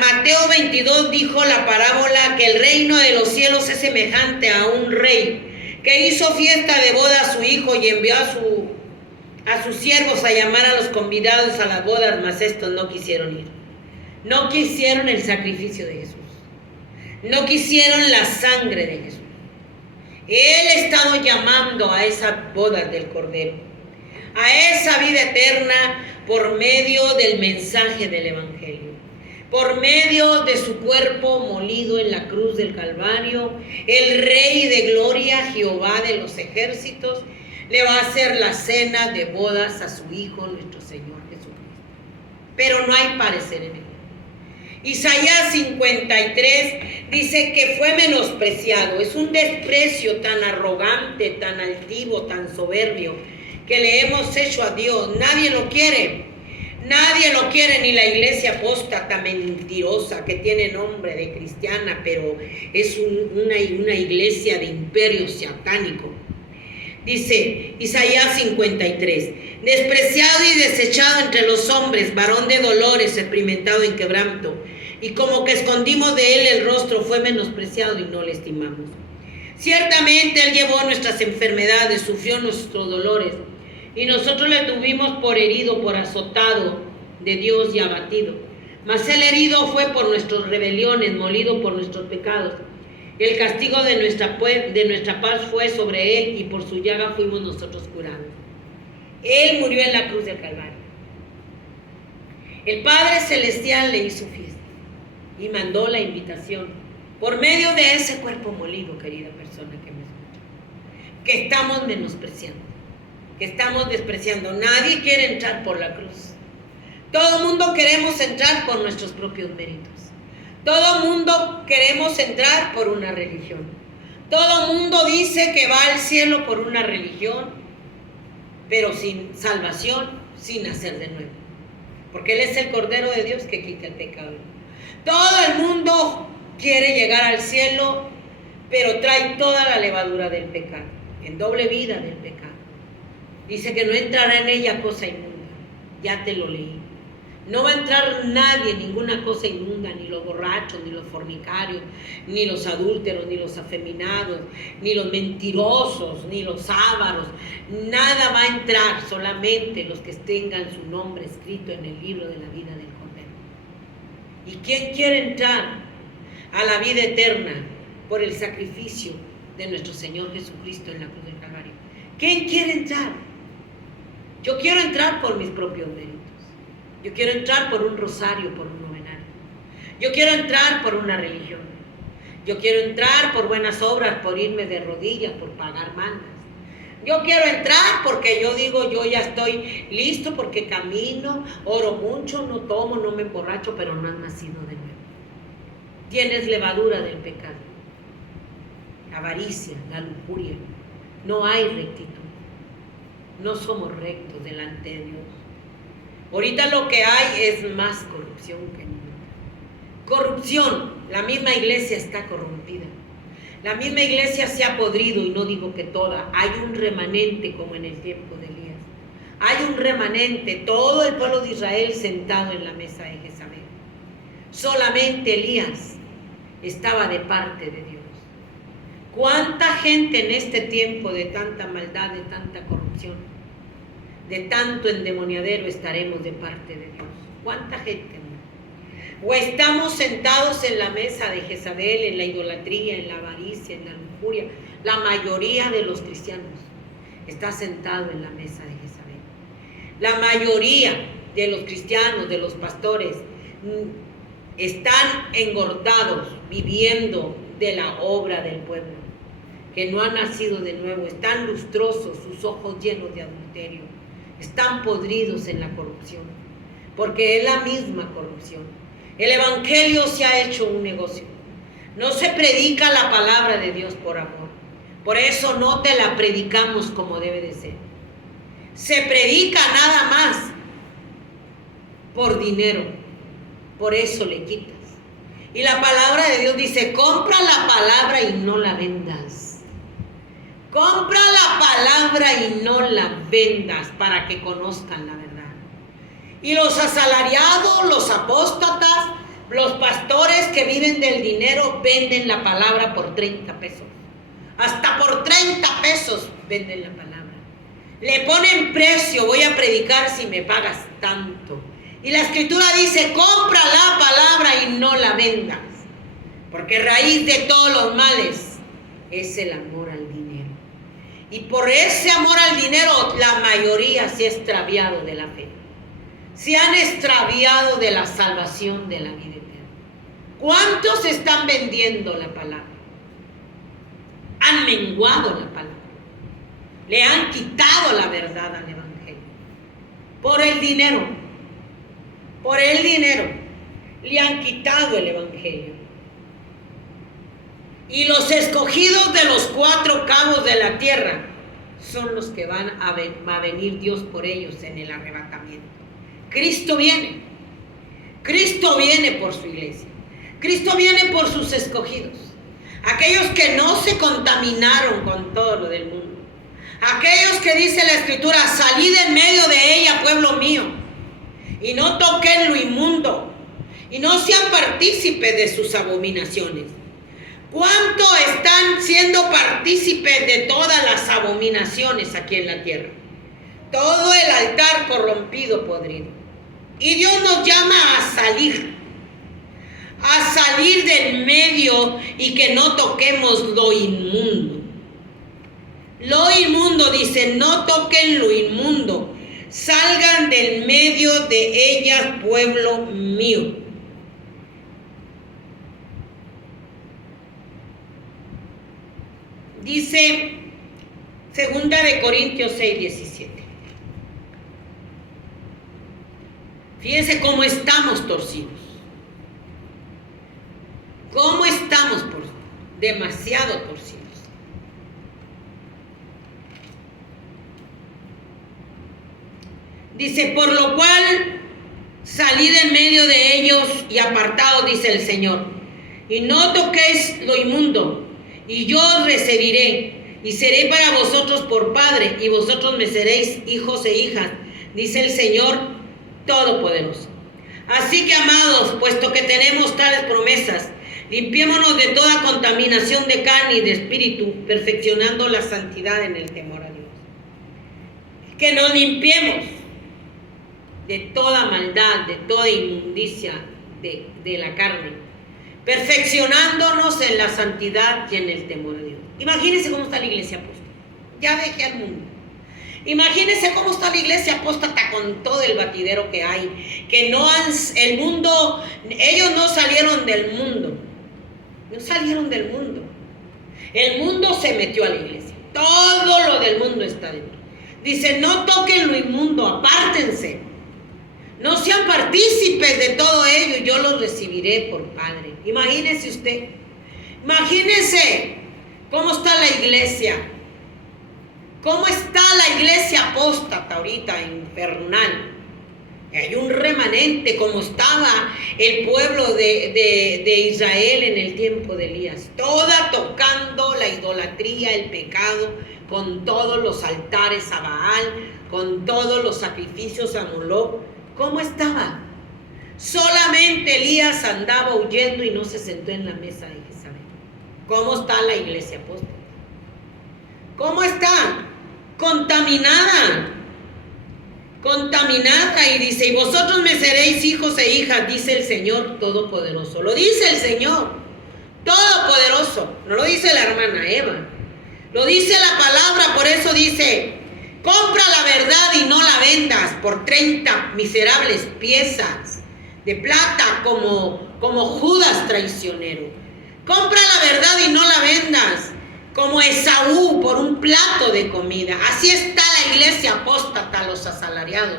Mateo 22 dijo la parábola que el reino de los cielos es semejante a un rey que hizo fiesta de boda a su hijo y envió a sus siervos a llamar a los convidados a las bodas, mas estos no quisieron ir. No quisieron el sacrificio de Jesús. No quisieron la sangre de Jesús. Él ha estado llamando a esas bodas del Cordero, a esa vida eterna, por medio del mensaje del Evangelio, por medio de su cuerpo molido en la cruz del Calvario. El Rey de Gloria, Jehová de los ejércitos, le va a hacer la cena de bodas a su Hijo, nuestro Señor Jesucristo. Pero no hay parecer en él. Isaías 53 dice que fue menospreciado. Es un desprecio tan arrogante, tan altivo, tan soberbio que le hemos hecho a Dios. Nadie lo quiere. Nadie lo quiere, ni la iglesia apóstata mentirosa que tiene nombre de cristiana, pero es una iglesia de imperio satánico. Dice Isaías 53: despreciado y desechado entre los hombres, varón de dolores, experimentado en quebranto, y como que escondimos de él el rostro, fue menospreciado y no le estimamos. Ciertamente él llevó nuestras enfermedades, sufrió nuestros dolores, y nosotros le tuvimos por herido, por azotado de Dios y abatido. Mas el herido fue por nuestras rebeliones, molido por nuestros pecados. El castigo de nuestra paz fue sobre él, y por su llaga fuimos nosotros curados. Él murió en la cruz del Calvario. El Padre Celestial le hizo fiesta y mandó la invitación por medio de ese cuerpo molido, querida persona que me escucha, que estamos menospreciando, que estamos despreciando. Nadie quiere entrar por la cruz. Todo el mundo queremos entrar por nuestros propios méritos. Todo el mundo queremos entrar por una religión. Todo el mundo dice que va al cielo por una religión, pero sin salvación, sin nacer de nuevo. Porque Él es el Cordero de Dios que quita el pecado. Todo el mundo quiere llegar al cielo, pero trae toda la levadura del pecado, en doble vida del pecado. Dice que no entrará en ella cosa inmunda. Ya te lo leí. No va a entrar nadie, ninguna cosa inmunda, ni los borrachos, ni los fornicarios, ni los adúlteros, ni los afeminados, ni los mentirosos, ni los ávaros. Nada va a entrar, solamente los que tengan su nombre escrito en el libro de la vida del Cordero. ¿Y quién quiere entrar a la vida eterna por el sacrificio de nuestro Señor Jesucristo en la cruz del Calvario? ¿Quién quiere entrar? Yo quiero entrar por mis propios méritos. Yo quiero entrar por un rosario, por un novenario. Yo quiero entrar por una religión. Yo quiero entrar por buenas obras, por irme de rodillas, por pagar mandas. Yo quiero entrar porque yo digo, yo ya estoy listo, porque camino, oro mucho, no tomo, no me emborracho, pero no has nacido de nuevo. Tienes levadura del pecado, avaricia, la lujuria. No hay rectitud. No somos rectos delante de Dios. Ahorita lo que hay es más corrupción que nunca. Corrupción, la misma iglesia está corrompida. La misma iglesia se ha podrido, y no digo que toda. Hay un remanente como en el tiempo de Elías. Hay un remanente, todo el pueblo de Israel sentado en la mesa de Jezabel. Solamente Elías estaba de parte de Dios. ¿Cuánta gente en este tiempo de tanta maldad, de tanta corrupción, de tanto endemoniadero estaremos de parte de Dios? ¿Cuánta gente? ¿O estamos sentados en la mesa de Jezabel, en la idolatría, en la avaricia, en la lujuria? La mayoría de los cristianos está sentado en la mesa de Jezabel. La mayoría de los cristianos, de los pastores, están engordados, viviendo de la obra del pueblo, que no han nacido de nuevo, están lustrosos, sus ojos llenos de adulterio, están podridos en la corrupción, porque es la misma corrupción. El evangelio se ha hecho un negocio. No se predica la palabra de Dios por amor. Por eso no te la predicamos como debe de ser. Se predica nada más por dinero. Por eso le quitas. Y la palabra de Dios dice, compra la palabra y no la vendas. Compra la palabra y no la vendas para que conozcan la verdad. Y los asalariados, los apóstatas, los pastores que viven del dinero venden la palabra por 30 pesos. Hasta por 30 pesos venden la palabra. Le ponen precio, voy a predicar si me pagas tanto. Y la escritura dice, compra la palabra y no la vendas. Porque raíz de todos los males es el amor al dinero. Y por ese amor al dinero la mayoría se ha extraviado de la fe. Se han extraviado de la salvación de la vida eterna. ¿Cuántos están vendiendo la palabra? Han menguado la palabra. Le han quitado la verdad al evangelio. Por el dinero. Por el dinero. Le han quitado el evangelio. Y los escogidos de los 4 cabos de la tierra son los que va a venir Dios por ellos en el arrebatamiento. Cristo viene. Cristo viene por su iglesia. Cristo viene por sus escogidos. Aquellos que no se contaminaron con todo lo del mundo. Aquellos que dice la escritura, salid en medio de ella, pueblo mío, y no toquen lo inmundo, y no sean partícipes de sus abominaciones. ¿Cuánto están siendo partícipes de todas las abominaciones aquí en la tierra? Todo el altar corrompido, podrido. Y Dios nos llama a salir del medio y que no toquemos lo inmundo. Lo inmundo, dice, no toquen lo inmundo, salgan del medio de ellas, pueblo mío. Dice 2 de Corintios 6:17. Fíjense cómo estamos torcidos. ¿Cómo estamos demasiado torcidos? Dice, por lo cual salid en medio de ellos y apartaos, dice el Señor, y no toquéis lo inmundo, y yo os recibiré, y seré para vosotros por padre, y vosotros me seréis hijos e hijas, dice el Señor Todopoderoso. Así que, amados, puesto que tenemos tales promesas, limpiémonos de toda contaminación de carne y de espíritu, perfeccionando la santidad en el temor a Dios. Que nos limpiemos de toda maldad, de toda inmundicia de la carne, perfeccionándonos en la santidad y en el temor a Dios. Imagínense cómo está la iglesia apóstata. Ya dejé al mundo. Imagínense cómo está la iglesia apóstata con todo el batidero que hay, que no han, el mundo, ellos no salieron del mundo, no salieron del mundo. El mundo se metió a la iglesia, todo lo del mundo está dentro. Dice, no toquen lo inmundo, apártense, no sean partícipes de todo ello, yo los recibiré por Padre. Imagínese usted, imagínese cómo está la iglesia. ¿Cómo está la iglesia apóstata ahorita, infernal? Hay un remanente como estaba el pueblo de Israel en el tiempo de Elías. Toda tocando la idolatría, el pecado, con todos los altares a Baal, con todos los sacrificios a Moloc. ¿Cómo estaba? Solamente Elías andaba huyendo y no se sentó en la mesa de Jezabel. ¿Cómo está la iglesia apóstata? ¿Cómo está? Contaminada. Contaminada. Y dice, y vosotros me seréis hijos e hijas, dice el Señor Todopoderoso. Lo dice el Señor Todopoderoso. No lo dice la hermana Eva. Lo dice la palabra, por eso dice, compra la verdad y no la vendas por 30 miserables piezas de plata como Judas traicionero. Compra la verdad y no la vendas como Esaú por un plato de comida. Así está la iglesia apóstata, los asalariados,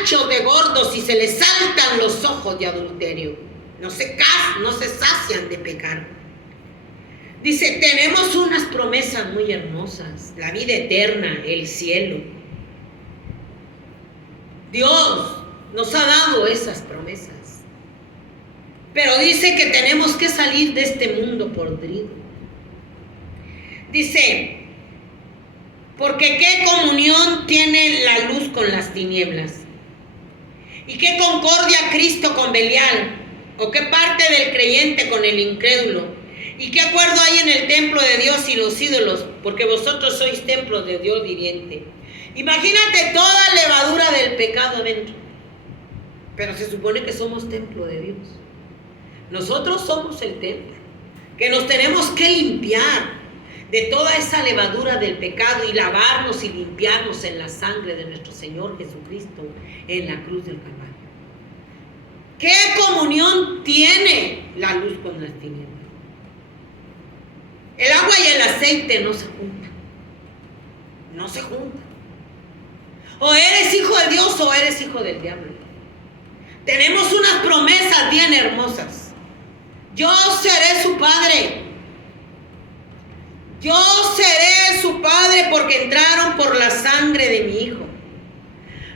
anchos de gordos y se les saltan los ojos de adulterio. No se sacian de pecar. Dice, tenemos unas promesas muy hermosas, la vida eterna, el cielo. Dios nos ha dado esas promesas. Pero dice que tenemos que salir de este mundo podrido. Dice, porque qué comunión tiene la luz con las tinieblas, y qué concordia Cristo con Belial, o qué parte del creyente con el incrédulo, y qué acuerdo hay en el templo de Dios y los ídolos, porque vosotros sois templos de Dios viviente. Imagínate toda levadura del pecado adentro, pero se supone que somos templo de Dios. Nosotros somos el templo, que nos tenemos que limpiar de toda esa levadura del pecado y lavarnos y limpiarnos en la sangre de nuestro Señor Jesucristo en la cruz del Calvario. ¿Qué comunión tiene la luz con las tinieblas? El agua y el aceite no se juntan. No se juntan. O eres hijo de Dios o eres hijo del diablo. Tenemos unas promesas bien hermosas. Yo seré su padre. Yo seré su padre porque entraron por la sangre de mi hijo.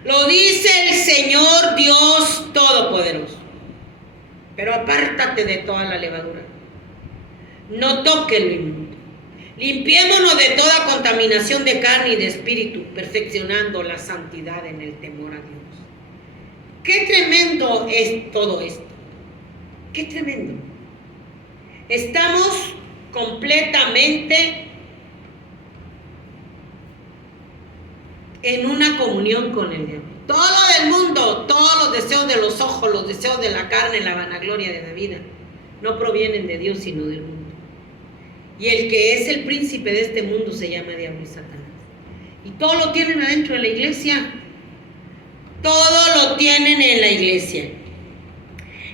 Lo dice el Señor Dios Todopoderoso. Pero apártate de toda la levadura. No toques lo inmundo. Limpiémonos de toda contaminación de carne y de espíritu, perfeccionando la santidad en el temor a Dios. Qué tremendo es todo esto. Qué tremendo. Estamos completamente en una comunión con el diablo. Todo lo del mundo, todos los deseos de los ojos, los deseos de la carne, la vanagloria de la vida, no provienen de Dios sino del mundo. Y el que es el príncipe de este mundo se llama diablo y Satanás. Y todo lo tienen adentro de la iglesia. Todo lo tienen en la iglesia.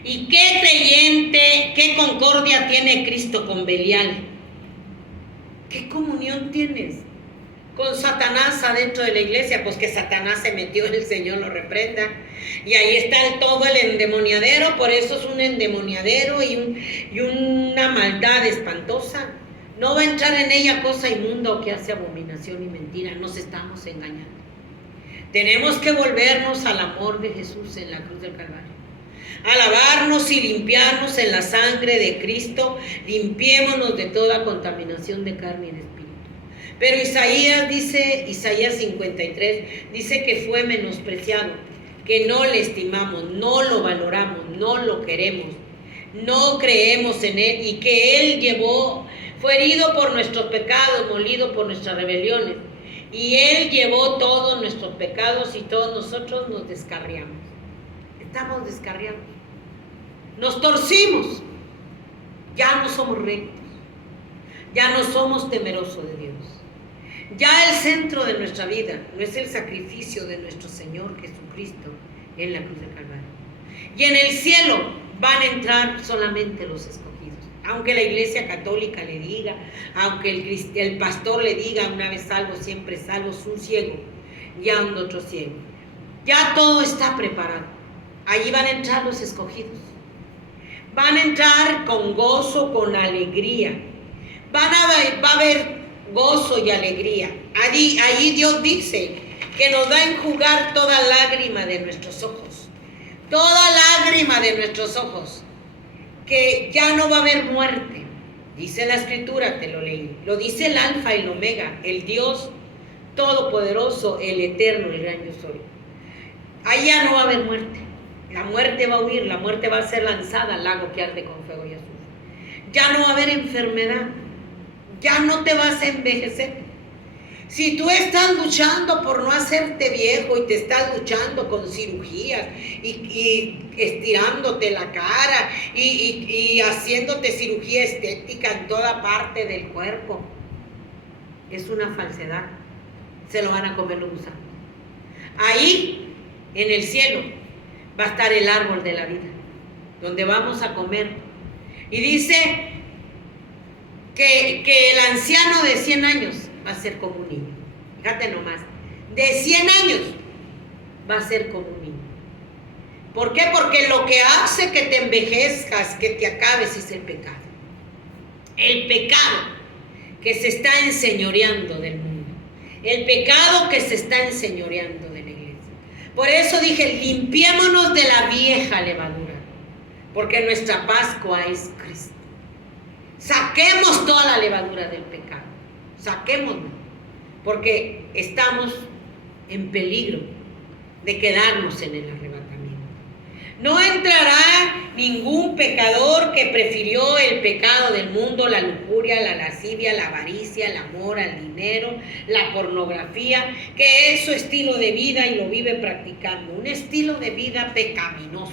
¿Y qué creyente, qué concordia tiene Cristo con Belial? ¿Qué comunión tienes con Satanás adentro de la iglesia? Pues que Satanás se metió, el Señor lo reprenda. Y ahí está todo el endemoniadero, por eso es un endemoniadero y una maldad espantosa. No va a entrar en ella cosa inmunda o que hace abominación y mentira. Nos estamos engañando. Tenemos que volvernos al amor de Jesús en la cruz del Calvario. A lavarnos y limpiarnos en la sangre de Cristo. Limpiémonos de toda contaminación de carne y de espíritu. Pero Isaías dice, Isaías 53, dice que fue menospreciado, que no le estimamos, no lo valoramos, no lo queremos, no creemos en él, y que él fue herido por nuestros pecados, molido por nuestras rebeliones, y él llevó todos nuestros pecados y todos nosotros nos descarriamos. Estamos descarriados, nos torcimos, ya no somos rectos, ya no somos temerosos de Dios. Ya el centro de nuestra vida no es el sacrificio de nuestro Señor Jesucristo en la cruz del Calvario. Y en el cielo van a entrar solamente los escogidos. Aunque la iglesia católica le diga, aunque el pastor le diga, una vez salvo, siempre salvo, es un ciego y a un otro ciego. Ya todo está preparado. Allí van a entrar los escogidos. Van a entrar con gozo, con alegría. Va a haber gozo y alegría. Allí Dios dice que nos va a enjugar toda lágrima de nuestros ojos. Toda lágrima de nuestros ojos. Que ya no va a haber muerte. Dice la escritura, te lo leí. Lo dice el alfa y el omega, el Dios todopoderoso, el eterno, el gran yo soy. Allá no va a haber muerte. La muerte va a huir, la muerte va a ser lanzada al lago que arde con fuego y azufre. Ya no va a haber enfermedad, ya no te vas a envejecer. Si tú estás luchando por no hacerte viejo y te estás luchando con cirugías y estirándote la cara y haciéndote cirugía estética en toda parte del cuerpo, es una falsedad. Se lo van a comer los gusanos. Ahí, en el cielo, va a estar el árbol de la vida, donde vamos a comer. Y dice que el anciano de 100 años va a ser como un niño. Fíjate nomás, de 100 años va a ser como un niño. ¿Por qué? Porque lo que hace que te envejezcas, que te acabes, es el pecado. El pecado que se está enseñoreando del mundo. El pecado que se está enseñoreando de la iglesia. Por eso dije, limpiémonos de la vieja levadura, porque nuestra Pascua es Cristo. Saquemos toda la levadura del pecado, saquémosla, porque estamos en peligro de quedarnos en el arrebatamiento. No entrará ningún pecador que prefirió el pecado del mundo, la lujuria, la lascivia, la avaricia, el amor al dinero, la pornografía, que es su estilo de vida y lo vive practicando. Un estilo de vida pecaminoso.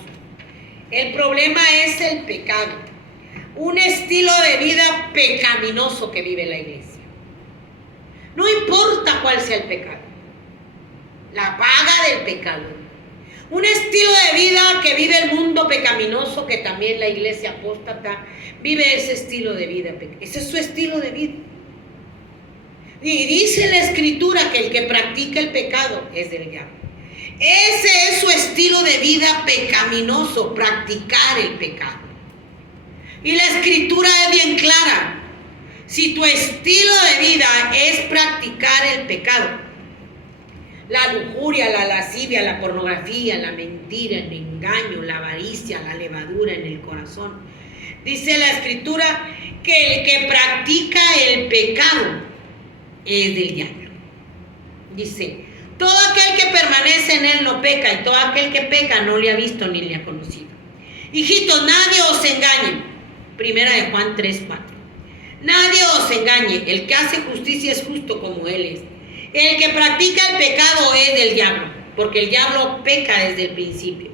El problema es el pecado. Un estilo de vida pecaminoso que vive la iglesia. No importa cuál sea el pecado. La paga del pecado. Un estilo de vida que vive el mundo pecaminoso, que también la iglesia apóstata vive ese estilo de vida. Ese es su estilo de vida. Y dice la Escritura que el que practica el pecado es del diablo. Ese es su estilo de vida pecaminoso, practicar el pecado. Y la Escritura es bien clara. Si tu estilo de vida es practicar el pecado, la lujuria, la lascivia, la pornografía, la mentira, el engaño, la avaricia, la levadura en el corazón, dice la Escritura que el que practica el pecado es del diablo. Dice, todo aquel que permanece en él no peca, y todo aquel que peca no le ha visto ni le ha conocido. Hijitos, nadie os engañe. Primera de Juan 3:4. Nadie os engañe, el que hace justicia es justo como él es. El que practica el pecado es del diablo, porque el diablo peca desde el principio.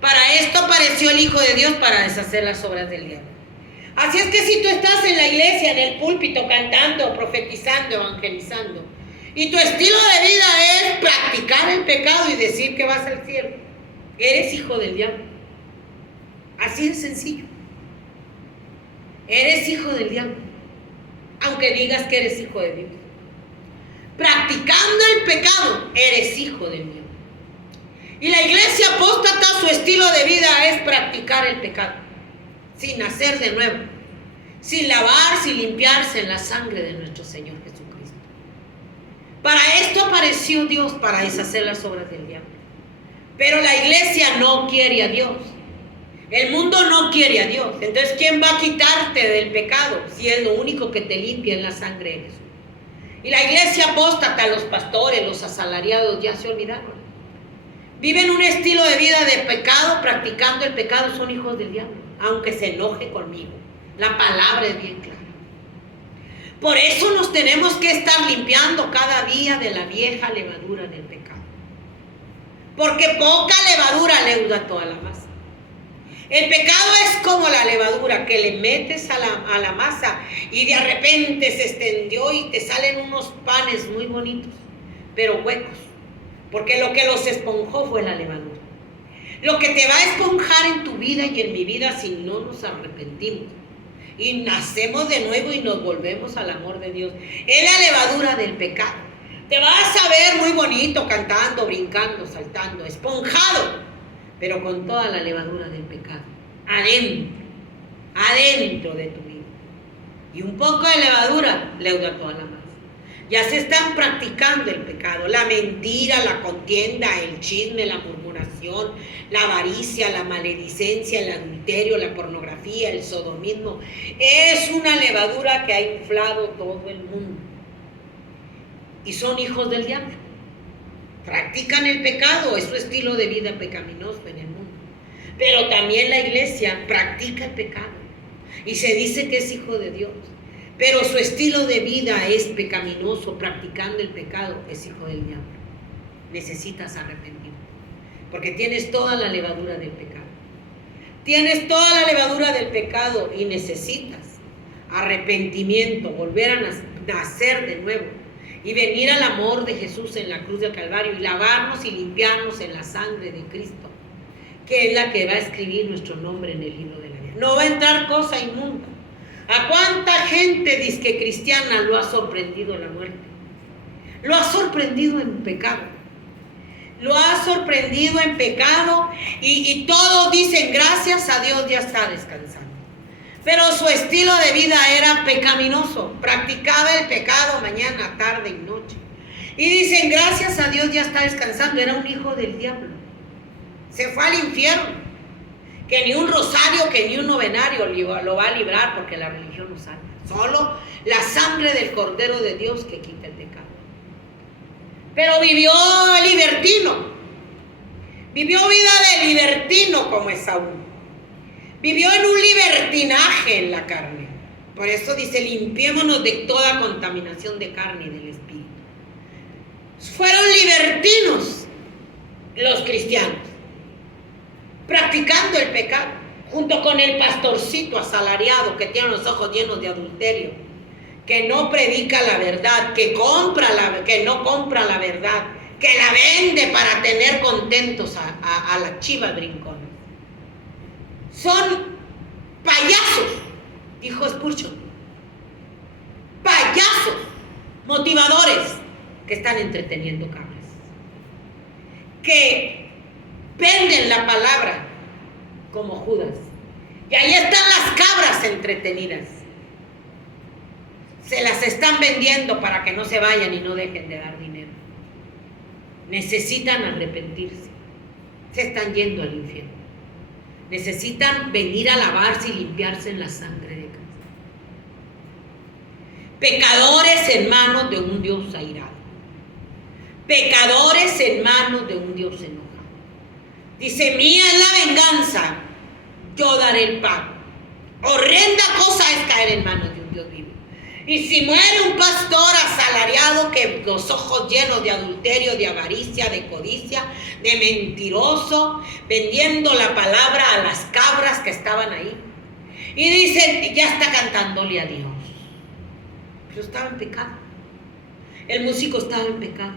Para esto apareció el Hijo de Dios, para deshacer las obras del diablo. Así es que si tú estás en la iglesia, en el púlpito, cantando, profetizando, evangelizando, y tu estilo de vida es practicar el pecado y decir que vas al cielo, eres hijo del diablo. Así de sencillo. Eres hijo del diablo, aunque digas que eres hijo de Dios. Practicando el pecado, eres hijo del diablo. Y la iglesia apóstata, su estilo de vida es practicar el pecado, sin nacer de nuevo, sin lavar, sin limpiarse en la sangre de nuestro Señor Jesucristo. Para esto apareció Dios, para deshacer las obras del diablo. Pero la iglesia no quiere a Dios. El mundo no quiere a Dios. Entonces, ¿quién va a quitarte del pecado si es lo único que te limpia en la sangre de Jesús? Y la iglesia apóstata, los pastores, los asalariados ya se olvidaron. Viven un estilo de vida de pecado, practicando el pecado, son hijos del diablo, aunque se enoje conmigo. La palabra es bien clara. Por eso nos tenemos que estar limpiando cada día de la vieja levadura del pecado. Porque poca levadura leuda toda la masa. El pecado es como la levadura que le metes a la masa y de repente se extendió y te salen unos panes muy bonitos, pero huecos, porque lo que los esponjó fue la levadura. Lo que te va a esponjar en tu vida y en mi vida si no nos arrepentimos y nacemos de nuevo y nos volvemos al amor de Dios, es la levadura del pecado. Te vas a ver muy bonito cantando, brincando, saltando, esponjado, pero con toda la levadura del pecado, adentro de tu vida. Y un poco de levadura leuda toda la masa. Ya se están practicando el pecado, la mentira, la contienda, el chisme, la murmuración, la avaricia, la maledicencia, el adulterio, la pornografía, el sodomismo. Es una levadura que ha inflado todo el mundo. Y son hijos del diablo. Practican el pecado, es su estilo de vida pecaminoso en el mundo. Pero también la iglesia practica el pecado y se dice que es hijo de Dios, pero su estilo de vida es pecaminoso, practicando el pecado, es hijo del diablo. Necesitas arrepentirte, porque tienes toda la levadura del pecado. Tienes toda la levadura del pecado y necesitas arrepentimiento, volver a nacer de nuevo y venir al amor de Jesús en la cruz del Calvario y lavarnos y limpiarnos en la sangre de Cristo, que es la que va a escribir nuestro nombre en el libro de la vida. No va a entrar cosa inmunda. ¿A cuánta gente disque cristiana lo ha sorprendido la muerte? Lo ha sorprendido en pecado. Lo ha sorprendido en pecado y todos dicen gracias a Dios, ya está descansando. Pero su estilo de vida era pecaminoso, practicaba el pecado mañana, tarde y noche. Y dicen gracias a Dios, ya está descansando, era un hijo del diablo. Se fue al infierno, que ni un rosario, que ni un novenario lo va a librar, porque la religión no salva. Solo la sangre del Cordero de Dios que quita el pecado. Pero vivió libertino, vivió vida de libertino como Esaú. Vivió en un libertinaje en la carne. Por eso dice, limpiémonos de toda contaminación de carne y del espíritu. Fueron libertinos los cristianos, practicando el pecado, junto con el pastorcito asalariado que tiene los ojos llenos de adulterio, que no predica la verdad, que no compra la verdad, que la vende para tener contentos a las chivas brincones. Son payasos, dijo Spurgeon, payasos, motivadores que están entreteniendo cabras, que venden la palabra como Judas. Y ahí están las cabras entretenidas. Se las están vendiendo para que no se vayan y no dejen de dar dinero. Necesitan arrepentirse. Se están yendo al infierno. Necesitan venir a lavarse y limpiarse en la sangre de Cristo. Pecadores en manos de un Dios airado. Pecadores en manos de un Dios enojado. Dice, mía es la venganza, yo daré el pago. Horrenda cosa es caer en manos de un Dios vivo. Y si muere un pastor asalariado, que los ojos llenos de adulterio, de avaricia, de codicia, de mentiroso, vendiendo la palabra a las cabras que estaban ahí. Y dice, ya está cantándole a Dios. Pero estaba en pecado. El músico estaba en pecado.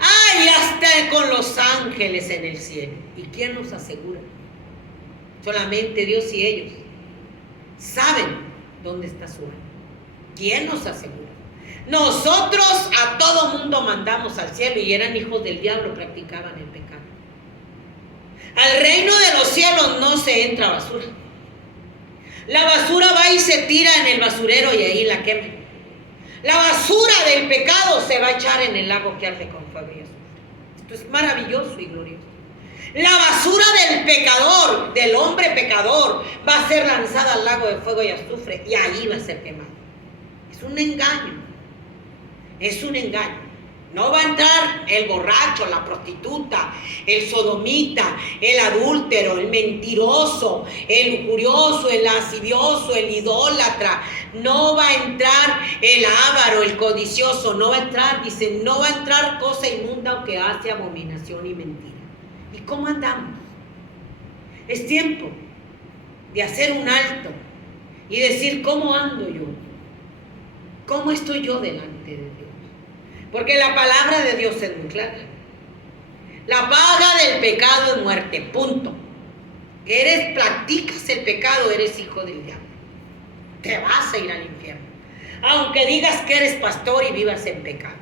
¡Ay, ya está con los ángeles en el cielo! ¿Y quién nos asegura? Solamente Dios y ellos saben dónde está su alma. ¿Quién nos asegura? Nosotros a todo mundo mandamos al cielo y eran hijos del diablo, practicaban el pecado. Al reino de los cielos no se entra basura. La basura va y se tira en el basurero y ahí la queman. La basura del pecado se va a echar en el lago que arde con fuego y azufre. Esto es maravilloso y glorioso. La basura del pecador, del hombre pecador, va a ser lanzada al lago de fuego y azufre y ahí va a ser quemado. Es un engaño. Es un engaño. No va a entrar el borracho, la prostituta, el sodomita, el adúltero, el mentiroso, el lujurioso, el lascivioso, el idólatra. No va a entrar el avaro, el codicioso. No va a entrar, dice, no va a entrar cosa inmunda o que hace abominación y mentira. ¿Y cómo andamos? Es tiempo de hacer un alto y decir, ¿cómo ando yo? ¿Cómo estoy yo delante de Dios? Porque la palabra de Dios es muy clara. La paga del pecado es muerte, punto. Practicas el pecado, eres hijo del diablo. Te vas a ir al infierno. Aunque digas que eres pastor y vivas en pecado,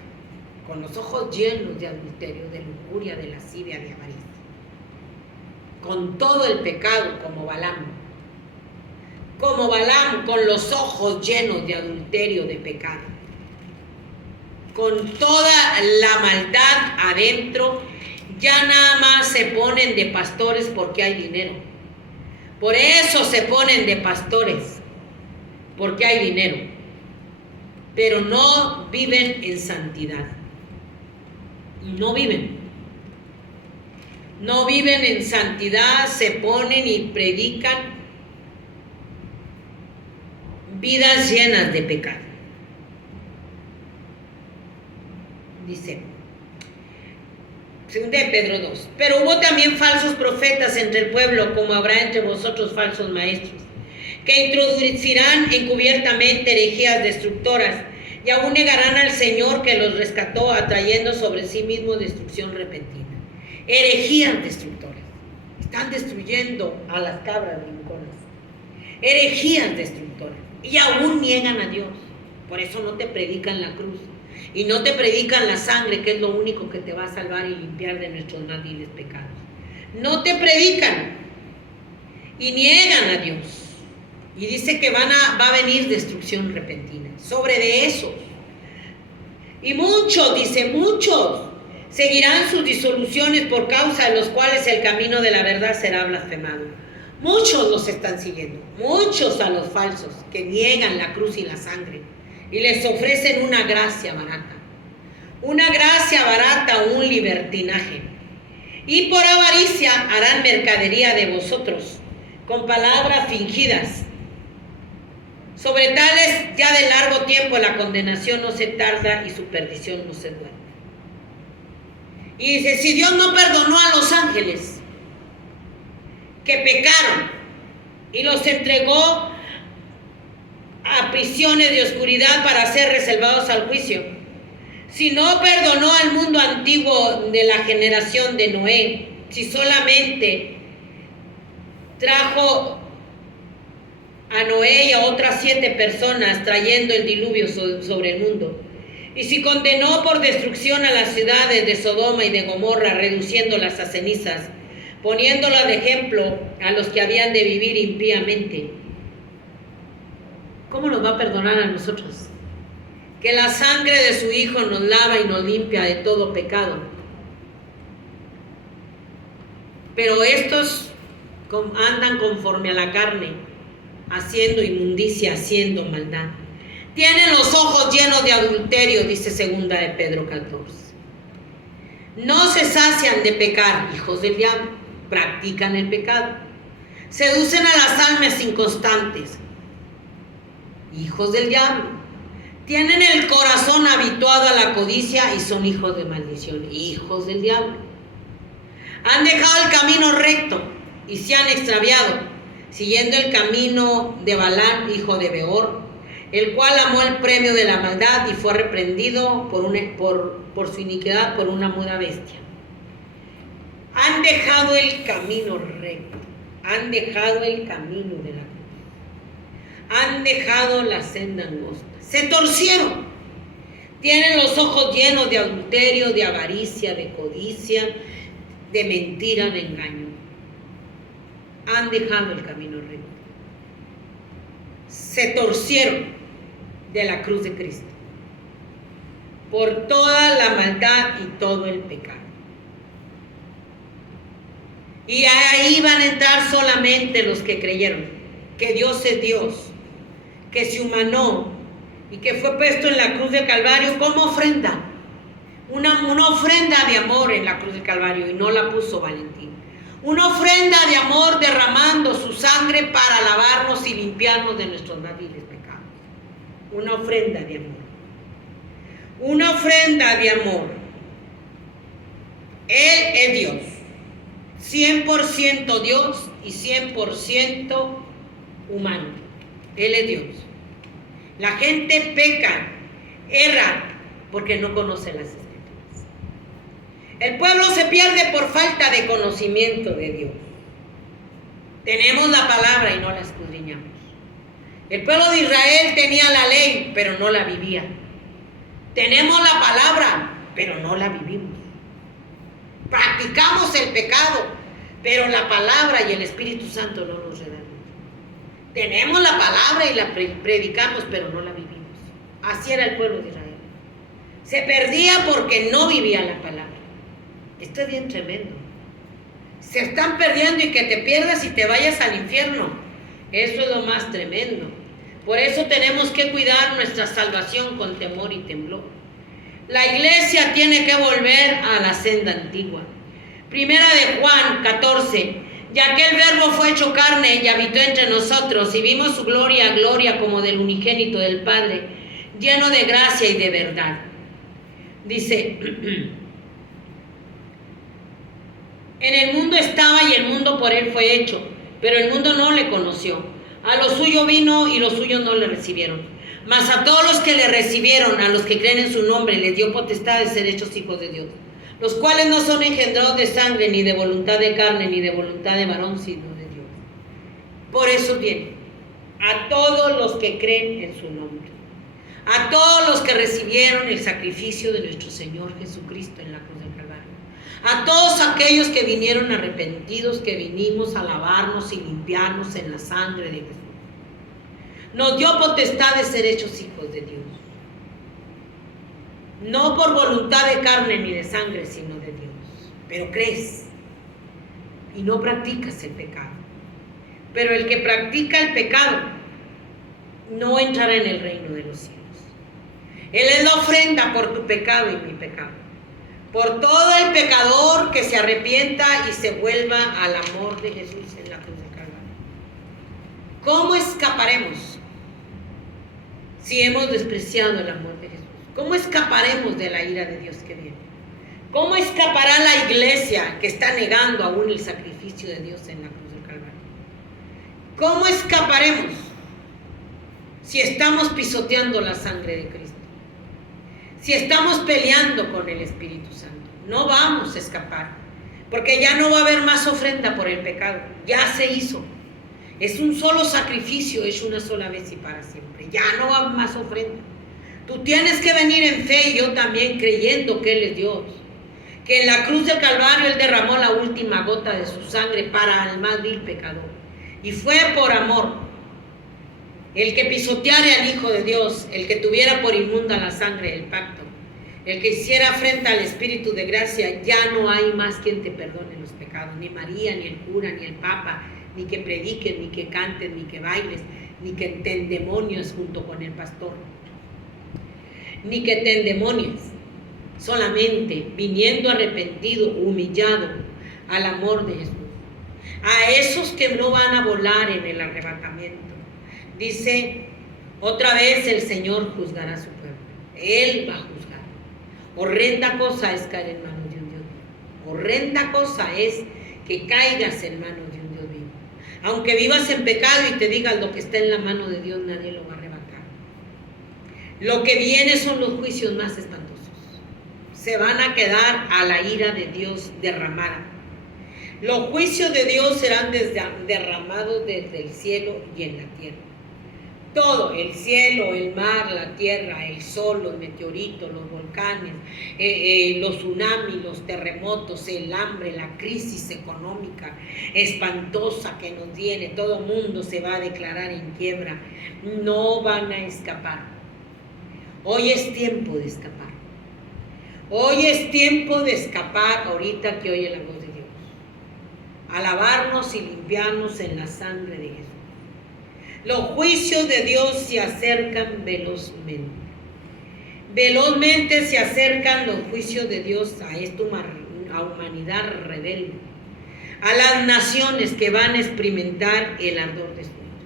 con los ojos llenos de adulterio, de lujuria, de lascivia, de avaricia. Con todo el pecado como Balaam. Como Balaam, con los ojos llenos de adulterio, de pecado. Con toda la maldad adentro, ya nada más se ponen de pastores porque hay dinero. Por eso se ponen de pastores, porque hay dinero. Pero no viven en santidad. No viven. no viven en santidad, se ponen y predican vidas llenas de pecado. Dice, 2 de Pedro 2, pero hubo también falsos profetas entre el pueblo, como habrá entre vosotros falsos maestros, que introducirán encubiertamente herejías destructoras, y aún negarán al Señor que los rescató, atrayendo sobre sí mismo destrucción repentina. Herejías destructoras. Están destruyendo a las cabras rinconas. Herejías destructoras. Y aún niegan a Dios. Por eso no te predican la cruz. Y no te predican la sangre, que es lo único que te va a salvar y limpiar de nuestros más viles pecados. No te predican. Y niegan a Dios. Y dice que va a venir destrucción repentina sobre de esos. Y muchos, dice, muchos seguirán sus disoluciones, por causa de los cuales el camino de la verdad será blasfemado. Muchos los están siguiendo, muchos a los falsos que niegan la cruz y la sangre y les ofrecen una gracia barata, un libertinaje. Y por avaricia harán mercadería de vosotros con palabras fingidas. Sobre tales ya de largo tiempo la condenación no se tarda y su perdición no se duerme. Y dice, si Dios no perdonó a los ángeles que pecaron y los entregó a prisiones de oscuridad para ser reservados al juicio, si no perdonó al mundo antiguo de la generación de Noé, si solamente trajo a Noé y a otras 7 personas trayendo el diluvio sobre el mundo, y si condenó por destrucción a las ciudades de Sodoma y de Gomorra, reduciéndolas a cenizas, poniéndolas de ejemplo a los que habían de vivir impíamente, ¿cómo nos va a perdonar a nosotros? Que la sangre de su Hijo nos lava y nos limpia de todo pecado. Pero estos andan conforme a la carne, haciendo inmundicia, haciendo maldad. Tienen los ojos llenos de adulterio, dice 2 de Pedro 14. No se sacian de pecar, hijos del diablo, practican el pecado. Seducen a las almas inconstantes, hijos del diablo. Tienen el corazón habituado a la codicia y son hijos de maldición, hijos del diablo. Han dejado el camino recto y se han extraviado, siguiendo el camino de Balaam, hijo de Beor, el cual amó el premio de la maldad y fue reprendido por su iniquidad por una muda bestia. Han dejado el camino recto, han dejado el camino de la cruz, han dejado la senda angosta, se torcieron, tienen los ojos llenos de adulterio, de avaricia, de codicia, de mentira, de engaño. Han dejado el camino recto, se torcieron de la cruz de Cristo por toda la maldad y todo el pecado. Y ahí van a entrar solamente los que creyeron que Dios es Dios, que se humanó y que fue puesto en la cruz del Calvario como ofrenda, una ofrenda de amor en la cruz del Calvario, y no la puso Valentín. Una ofrenda de amor derramando su sangre para lavarnos y limpiarnos de nuestros más viles pecados. Una ofrenda de amor. Una ofrenda de amor. Él es Dios. 100% Dios y 100% humano. Él es Dios. La gente peca, erra, porque no conoce las Escrituras. El pueblo se pierde por falta de conocimiento de Dios. Tenemos la palabra y no la escudriñamos. El pueblo de Israel tenía la ley, pero no la vivía. Tenemos la palabra, pero no la vivimos. Practicamos el pecado, pero la palabra y el Espíritu Santo no nos redan. Tenemos la palabra y la predicamos, pero no la vivimos. Así era el pueblo de Israel. Se perdía porque no vivía la palabra. Esto es bien tremendo. Se están perdiendo y que te pierdas y te vayas al infierno. Eso es lo más tremendo. Por eso tenemos que cuidar nuestra salvación con temor y temblor. La iglesia tiene que volver a la senda antigua. Primera de Juan 14. Ya que el Verbo fue hecho carne y habitó entre nosotros, y vimos su gloria, gloria como del unigénito del Padre, lleno de gracia y de verdad. Dice, en el mundo estaba y el mundo por él fue hecho, pero el mundo no le conoció. A lo suyo vino y los suyos no le recibieron. Mas a todos los que le recibieron, a los que creen en su nombre, les dio potestad de ser hechos hijos de Dios, los cuales no son engendrados de sangre, ni de voluntad de carne, ni de voluntad de varón, sino de Dios. Por eso viene a todos los que creen en su nombre, a todos los que recibieron el sacrificio de nuestro Señor Jesucristo en la cruz del Calvario, a todos aquellos que vinieron arrepentidos, que vinimos a lavarnos y limpiarnos en la sangre de Jesús. Nos dio potestad de ser hechos hijos de Dios. No por voluntad de carne ni de sangre, sino de Dios. Pero crees y no practicas el pecado. Pero el que practica el pecado no entrará en el reino de los cielos. Él es la ofrenda por tu pecado y mi pecado. Por todo el pecador que se arrepienta y se vuelva al amor de Jesús en la cruz del Calvario. ¿Cómo escaparemos si hemos despreciado el amor de Jesús? ¿Cómo escaparemos de la ira de Dios que viene? ¿Cómo escapará la iglesia que está negando aún el sacrificio de Dios en la cruz del Calvario? ¿Cómo escaparemos si estamos pisoteando la sangre de Cristo? Si estamos peleando con el Espíritu Santo. No vamos a escapar, porque ya no va a haber más ofrenda por el pecado. Ya se hizo. Es un solo sacrificio, es una sola vez y para siempre. Ya no va más ofrenda. Tú tienes que venir en fe, y yo también, creyendo que Él es Dios. Que en la cruz del Calvario Él derramó la última gota de su sangre para el más vil pecador. Y fue por amor. El que pisoteare al Hijo de Dios, el que tuviera por inmunda la sangre del pacto, el que hiciera afrenta al Espíritu de gracia, ya no hay más quien te perdone los pecados. Ni María, ni el cura, ni el Papa, ni que prediques, ni que cantes, ni que bailes, ni que te endemonies junto con el pastor. Ni que te endemonies, solamente viniendo arrepentido, humillado al amor de Jesús. A esos que no van a volar en el arrebatamiento. Dice, otra vez el Señor juzgará a su pueblo. Él va a juzgar. Horrenda cosa es caer en manos de un Dios vivo. Horrenda cosa es que caigas en manos de un Dios vivo. Aunque vivas en pecado y te digas lo que está en la mano de Dios, nadie lo va a arrebatar. Lo que viene son los juicios más espantosos. Se van a quedar a la ira de Dios derramada. Los juicios de Dios serán derramados desde el cielo y en la tierra. Todo, el cielo, el mar, la tierra, el sol, los meteoritos, los volcanes, los tsunamis, los terremotos, el hambre, la crisis económica espantosa que nos viene. Todo mundo se va a declarar en quiebra. No van a escapar. Hoy es tiempo de escapar. Hoy es tiempo de escapar ahorita que oye la voz de Dios. Alabarnos y limpiarnos en la sangre de Jesús. Los juicios de Dios se acercan velozmente. Velozmente se acercan los juicios de Dios a esta humanidad rebelde, a las naciones que van a experimentar el ardor de su ira.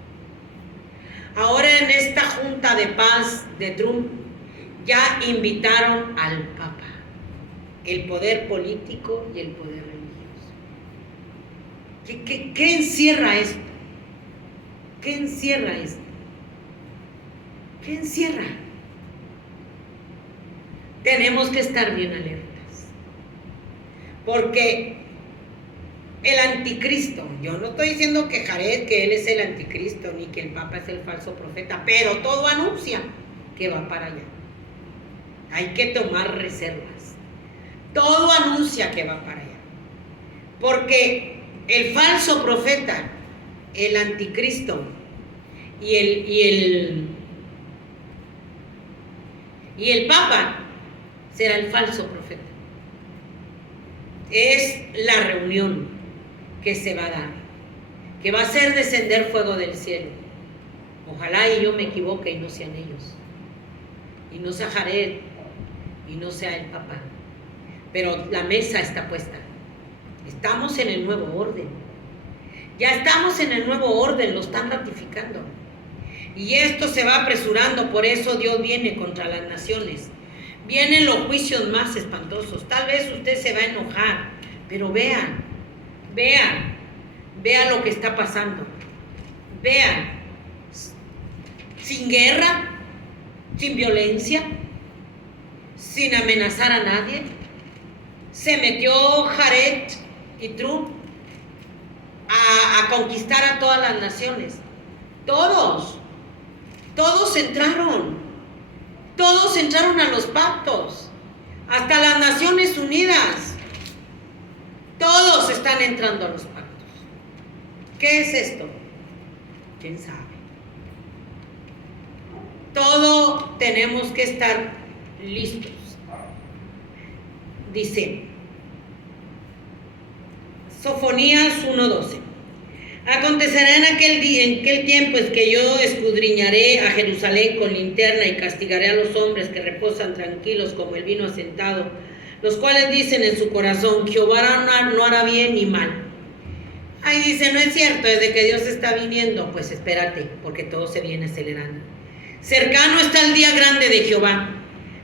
Ahora en esta junta de paz de Trump ya invitaron al Papa, el poder político y el poder religioso. ¿Qué encierra esto? ¿Qué encierra esto? ¿Qué encierra? Tenemos que estar bien alertas. Porque el anticristo, yo no estoy diciendo que Jared, que él es el anticristo, ni que el Papa es el falso profeta, pero todo anuncia que va para allá. Hay que tomar reservas. Todo anuncia que va para allá. Porque el falso profeta, el anticristo y el Papa será el falso profeta. Es la reunión que se va a dar, que va a hacer descender fuego del cielo. Ojalá y yo me equivoque y no sean ellos, y no sea Jared, y no sea el Papa, pero la mesa está puesta. Estamos en el nuevo orden. Ya estamos en el nuevo orden, lo están ratificando. Y esto se va apresurando, por eso Dios viene contra las naciones. Vienen los juicios más espantosos. Tal vez usted se va a enojar, pero vean lo que está pasando. Vean, sin guerra, sin violencia, sin amenazar a nadie. Se metió Jared y Trump a conquistar a todas las naciones. Todos entraron a los pactos, hasta las Naciones Unidas. Todos están entrando a los pactos. ¿Qué es esto? ¿Quién sabe? Todo tenemos que estar listos. Dice Sofonías 1:12. Acontecerá en aquel tiempo es que yo escudriñaré a Jerusalén con linterna y castigaré a los hombres que reposan tranquilos como el vino asentado, los cuales dicen en su corazón, Jehová no hará bien ni mal. Ahí dice, no es cierto, desde que Dios está viniendo, pues espérate, porque todo se viene acelerando. Cercano está el día grande de Jehová,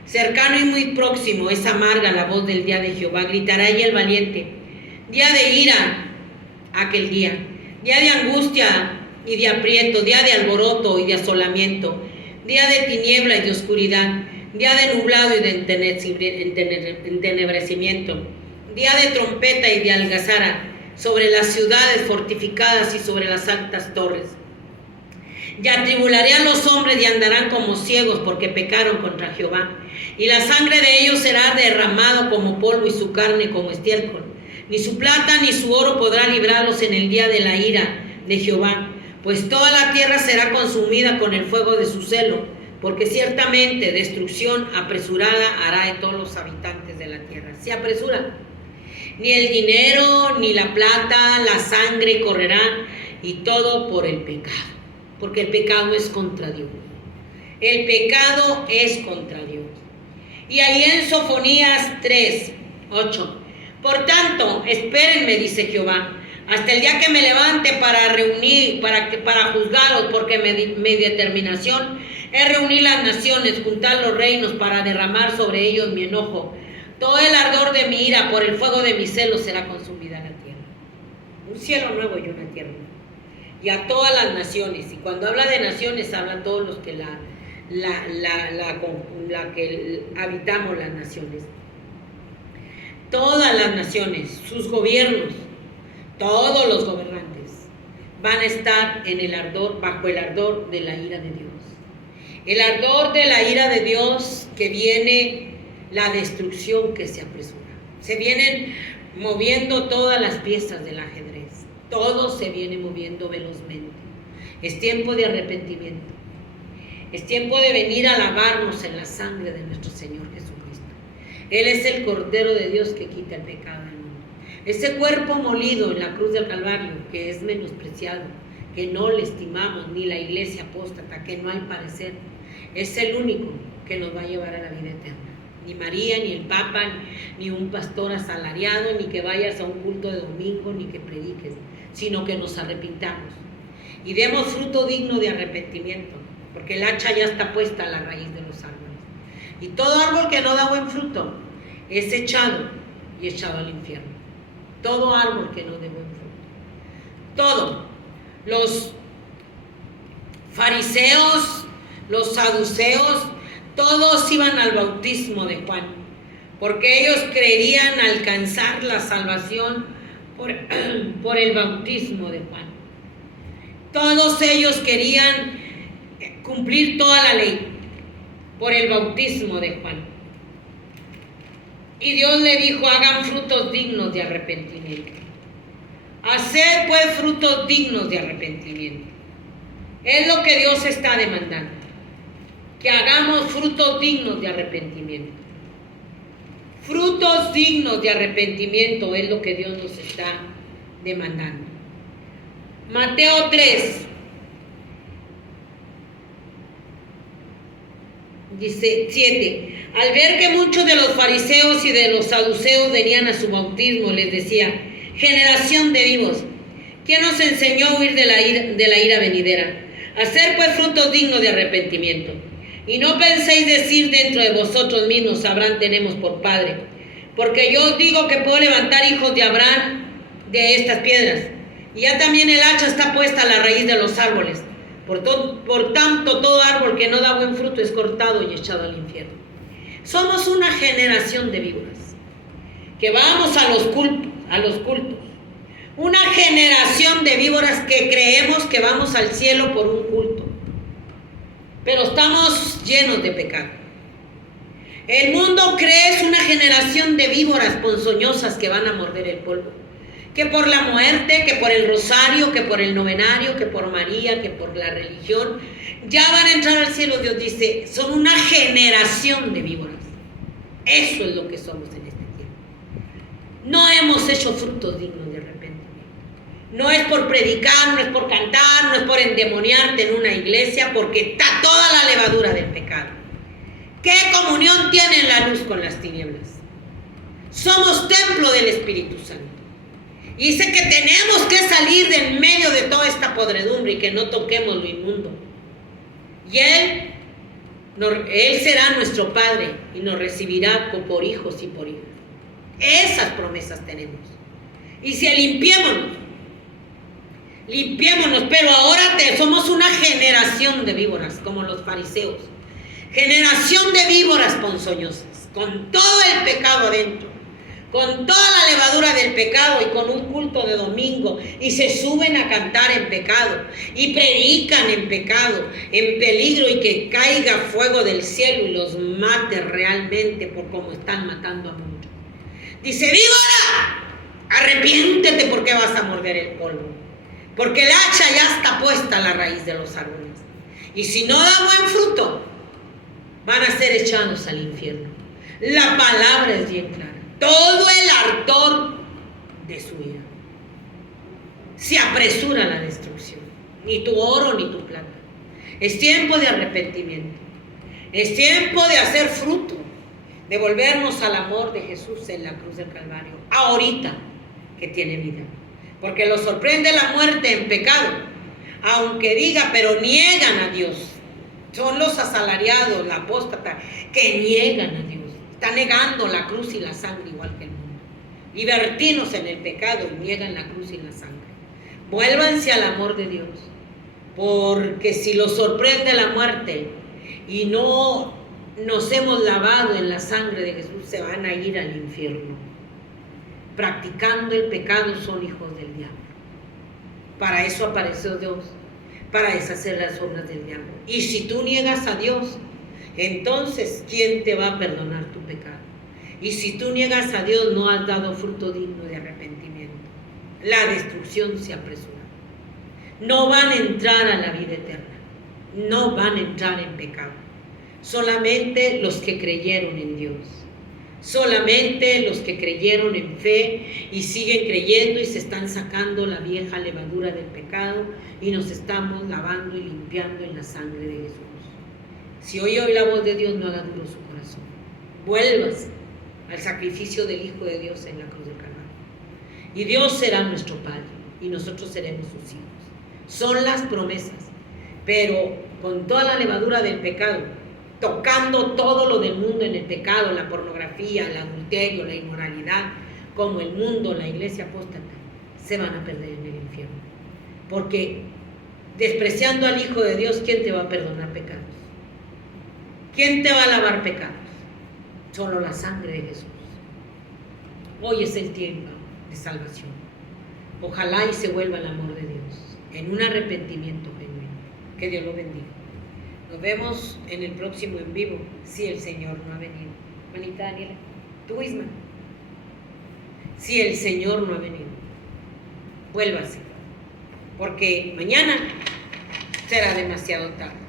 cercano y muy próximo, es amarga la voz del día de Jehová, gritará ahí el valiente, día de ira, aquel día de angustia y de aprieto, día de alboroto y de asolamiento, día de tiniebla y de oscuridad, día de nublado y de entenebrecimiento, día de trompeta y de algazara, sobre las ciudades fortificadas y sobre las altas torres. Y atribularé a los hombres y andarán como ciegos porque pecaron contra Jehová, y la sangre de ellos será derramado como polvo y su carne como estiércol. Ni su plata ni su oro podrá librarlos en el día de la ira de Jehová, pues toda la tierra será consumida con el fuego de su celo, porque ciertamente destrucción apresurada hará de todos los habitantes de la tierra. Se apresura. Ni el dinero, ni la plata, la sangre correrán, y todo por el pecado, porque el pecado es contra Dios. El pecado es contra Dios. Y ahí en Sofonías 3:8. Por tanto, espérenme, dice Jehová, hasta el día que me levante para reunir, para juzgaros, porque mi determinación es reunir las naciones, juntar los reinos, para derramar sobre ellos mi enojo. Todo el ardor de mi ira, por el fuego de mi celo, será consumida la tierra. Un cielo nuevo y una tierra nueva. Y a todas las naciones, y cuando habla de naciones, habla a todos los que que habitamos las naciones. Todas las naciones, sus gobiernos, todos los gobernantes van a estar en el ardor, bajo el ardor de la ira de Dios. El ardor de la ira de Dios, que viene la destrucción que se apresura. Se vienen moviendo todas las piezas del ajedrez. Todo se viene moviendo velozmente. Es tiempo de arrepentimiento. Es tiempo de venir a lavarnos en la sangre de nuestro Señor Jesucristo. Él es el Cordero de Dios que quita el pecado del mundo. Ese cuerpo molido en la cruz del Calvario, que es menospreciado, que no le estimamos, ni la iglesia apóstata, que no hay parecer, es el único que nos va a llevar a la vida eterna. Ni María, ni el Papa, ni un pastor asalariado, ni que vayas a un culto de domingo, ni que prediques, sino que nos arrepintamos y demos fruto digno de arrepentimiento, porque el hacha ya está puesta a la raíz de los árboles. Y todo árbol que no da buen fruto es echado y echado al infierno. Todo árbol que no dé buen fruto. Todo. Los fariseos, los saduceos, todos iban al bautismo de Juan, porque ellos creerían alcanzar la salvación por el bautismo de Juan. Todos ellos querían cumplir toda la ley por el bautismo de Juan. Y Dios le dijo, hagan frutos dignos de arrepentimiento. Haced pues frutos dignos de arrepentimiento. Es lo que Dios está demandando, que hagamos frutos dignos de arrepentimiento. Frutos dignos de arrepentimiento es lo que Dios nos está demandando. Mateo 3. Dice 7. Al ver que muchos de los fariseos y de los saduceos venían a su bautismo, les decía, generación de vivos. ¿Quién nos enseñó a huir de la ira venidera? Hacer pues frutos dignos de arrepentimiento. Y no penséis decir dentro de vosotros mismos, Abraham tenemos por padre. Porque yo os digo que puedo levantar hijos de Abraham de estas piedras. Y ya también el hacha está puesta a la raíz de los árboles. Por tanto, todo árbol que no da buen fruto es cortado y echado al infierno. Somos una generación de víboras que vamos a los cultos. Una generación de víboras que creemos que vamos al cielo por un culto. Pero estamos llenos de pecado. El mundo cree es una generación de víboras ponzoñosas que van a morder el polvo. Que por la muerte, que por el rosario, que por el novenario, que por María, que por la religión, ya van a entrar al cielo. Dios dice, son una generación de víboras. Eso es lo que somos en este tiempo. No hemos hecho frutos dignos de arrepentimiento. No es por predicar, no es por cantar, no es por endemoniarte en una iglesia, porque está toda la levadura del pecado. ¿Qué comunión tiene la luz con las tinieblas? Somos templo del Espíritu Santo. Y dice que tenemos que salir de en medio de toda esta podredumbre y que no toquemos lo inmundo. Y Él será nuestro Padre y nos recibirá por hijos y por hijas. Esas promesas tenemos. Y si limpiémonos, pero ahora somos una generación de víboras, como los fariseos. Generación de víboras ponzoñosas, con todo el pecado adentro, con toda la levadura del pecado y con un culto de domingo, y se suben a cantar en pecado, y predican en pecado, en peligro, y que caiga fuego del cielo y los mate realmente por como están matando a muchos. Dice, víbora, arrepiéntete porque vas a morder el polvo, porque el hacha ya está puesta a la raíz de los árboles, y si no da buen fruto, van a ser echados al infierno. La palabra es bien clara. Todo el ardor de su ira se apresura a la destrucción. Ni tu oro ni tu plata. Es tiempo de arrepentimiento. Es tiempo de hacer fruto, de volvernos al amor de Jesús en la cruz del Calvario, ahorita que tiene vida. Porque lo sorprende la muerte en pecado, aunque diga, pero niegan a Dios. Son los asalariados, la apóstata, que niegan a Dios. Están negando la cruz y la sangre igual que el mundo. Libertinos en el pecado y niegan la cruz y la sangre. Vuélvanse al amor de Dios. Porque si los sorprende la muerte y no nos hemos lavado en la sangre de Jesús, se van a ir al infierno. Practicando el pecado son hijos del diablo. Para eso apareció Dios, para deshacer las obras del diablo. Y si tú niegas a Dios, entonces, ¿quién te va a perdonar tu pecado? Y si tú niegas a Dios, no has dado fruto digno de arrepentimiento. La destrucción se apresura. No van a entrar a la vida eterna. No van a entrar en pecado. Solamente los que creyeron en Dios. Solamente los que creyeron en fe y siguen creyendo y se están sacando la vieja levadura del pecado y nos estamos lavando y limpiando en la sangre de Jesús. Si hoy la voz de Dios, no haga duro su corazón. Vuelvas al sacrificio del Hijo de Dios en la cruz del Calvario. Y Dios será nuestro Padre y nosotros seremos sus hijos. Son las promesas, pero con toda la levadura del pecado, tocando todo lo del mundo en el pecado, la pornografía, el adulterio, la inmoralidad, como el mundo, la iglesia apóstata, se van a perder en el infierno. Porque despreciando al Hijo de Dios, ¿quién te va a perdonar pecados? ¿Quién te va a lavar pecados? Solo la sangre de Jesús. Hoy es el tiempo de salvación. Ojalá y se vuelva el amor de Dios en un arrepentimiento genuino. Que Dios lo bendiga. Nos vemos en el próximo en vivo, si el Señor no ha venido. Manita Daniela, tú misma. Si el Señor no ha venido, vuélvase, porque mañana será demasiado tarde.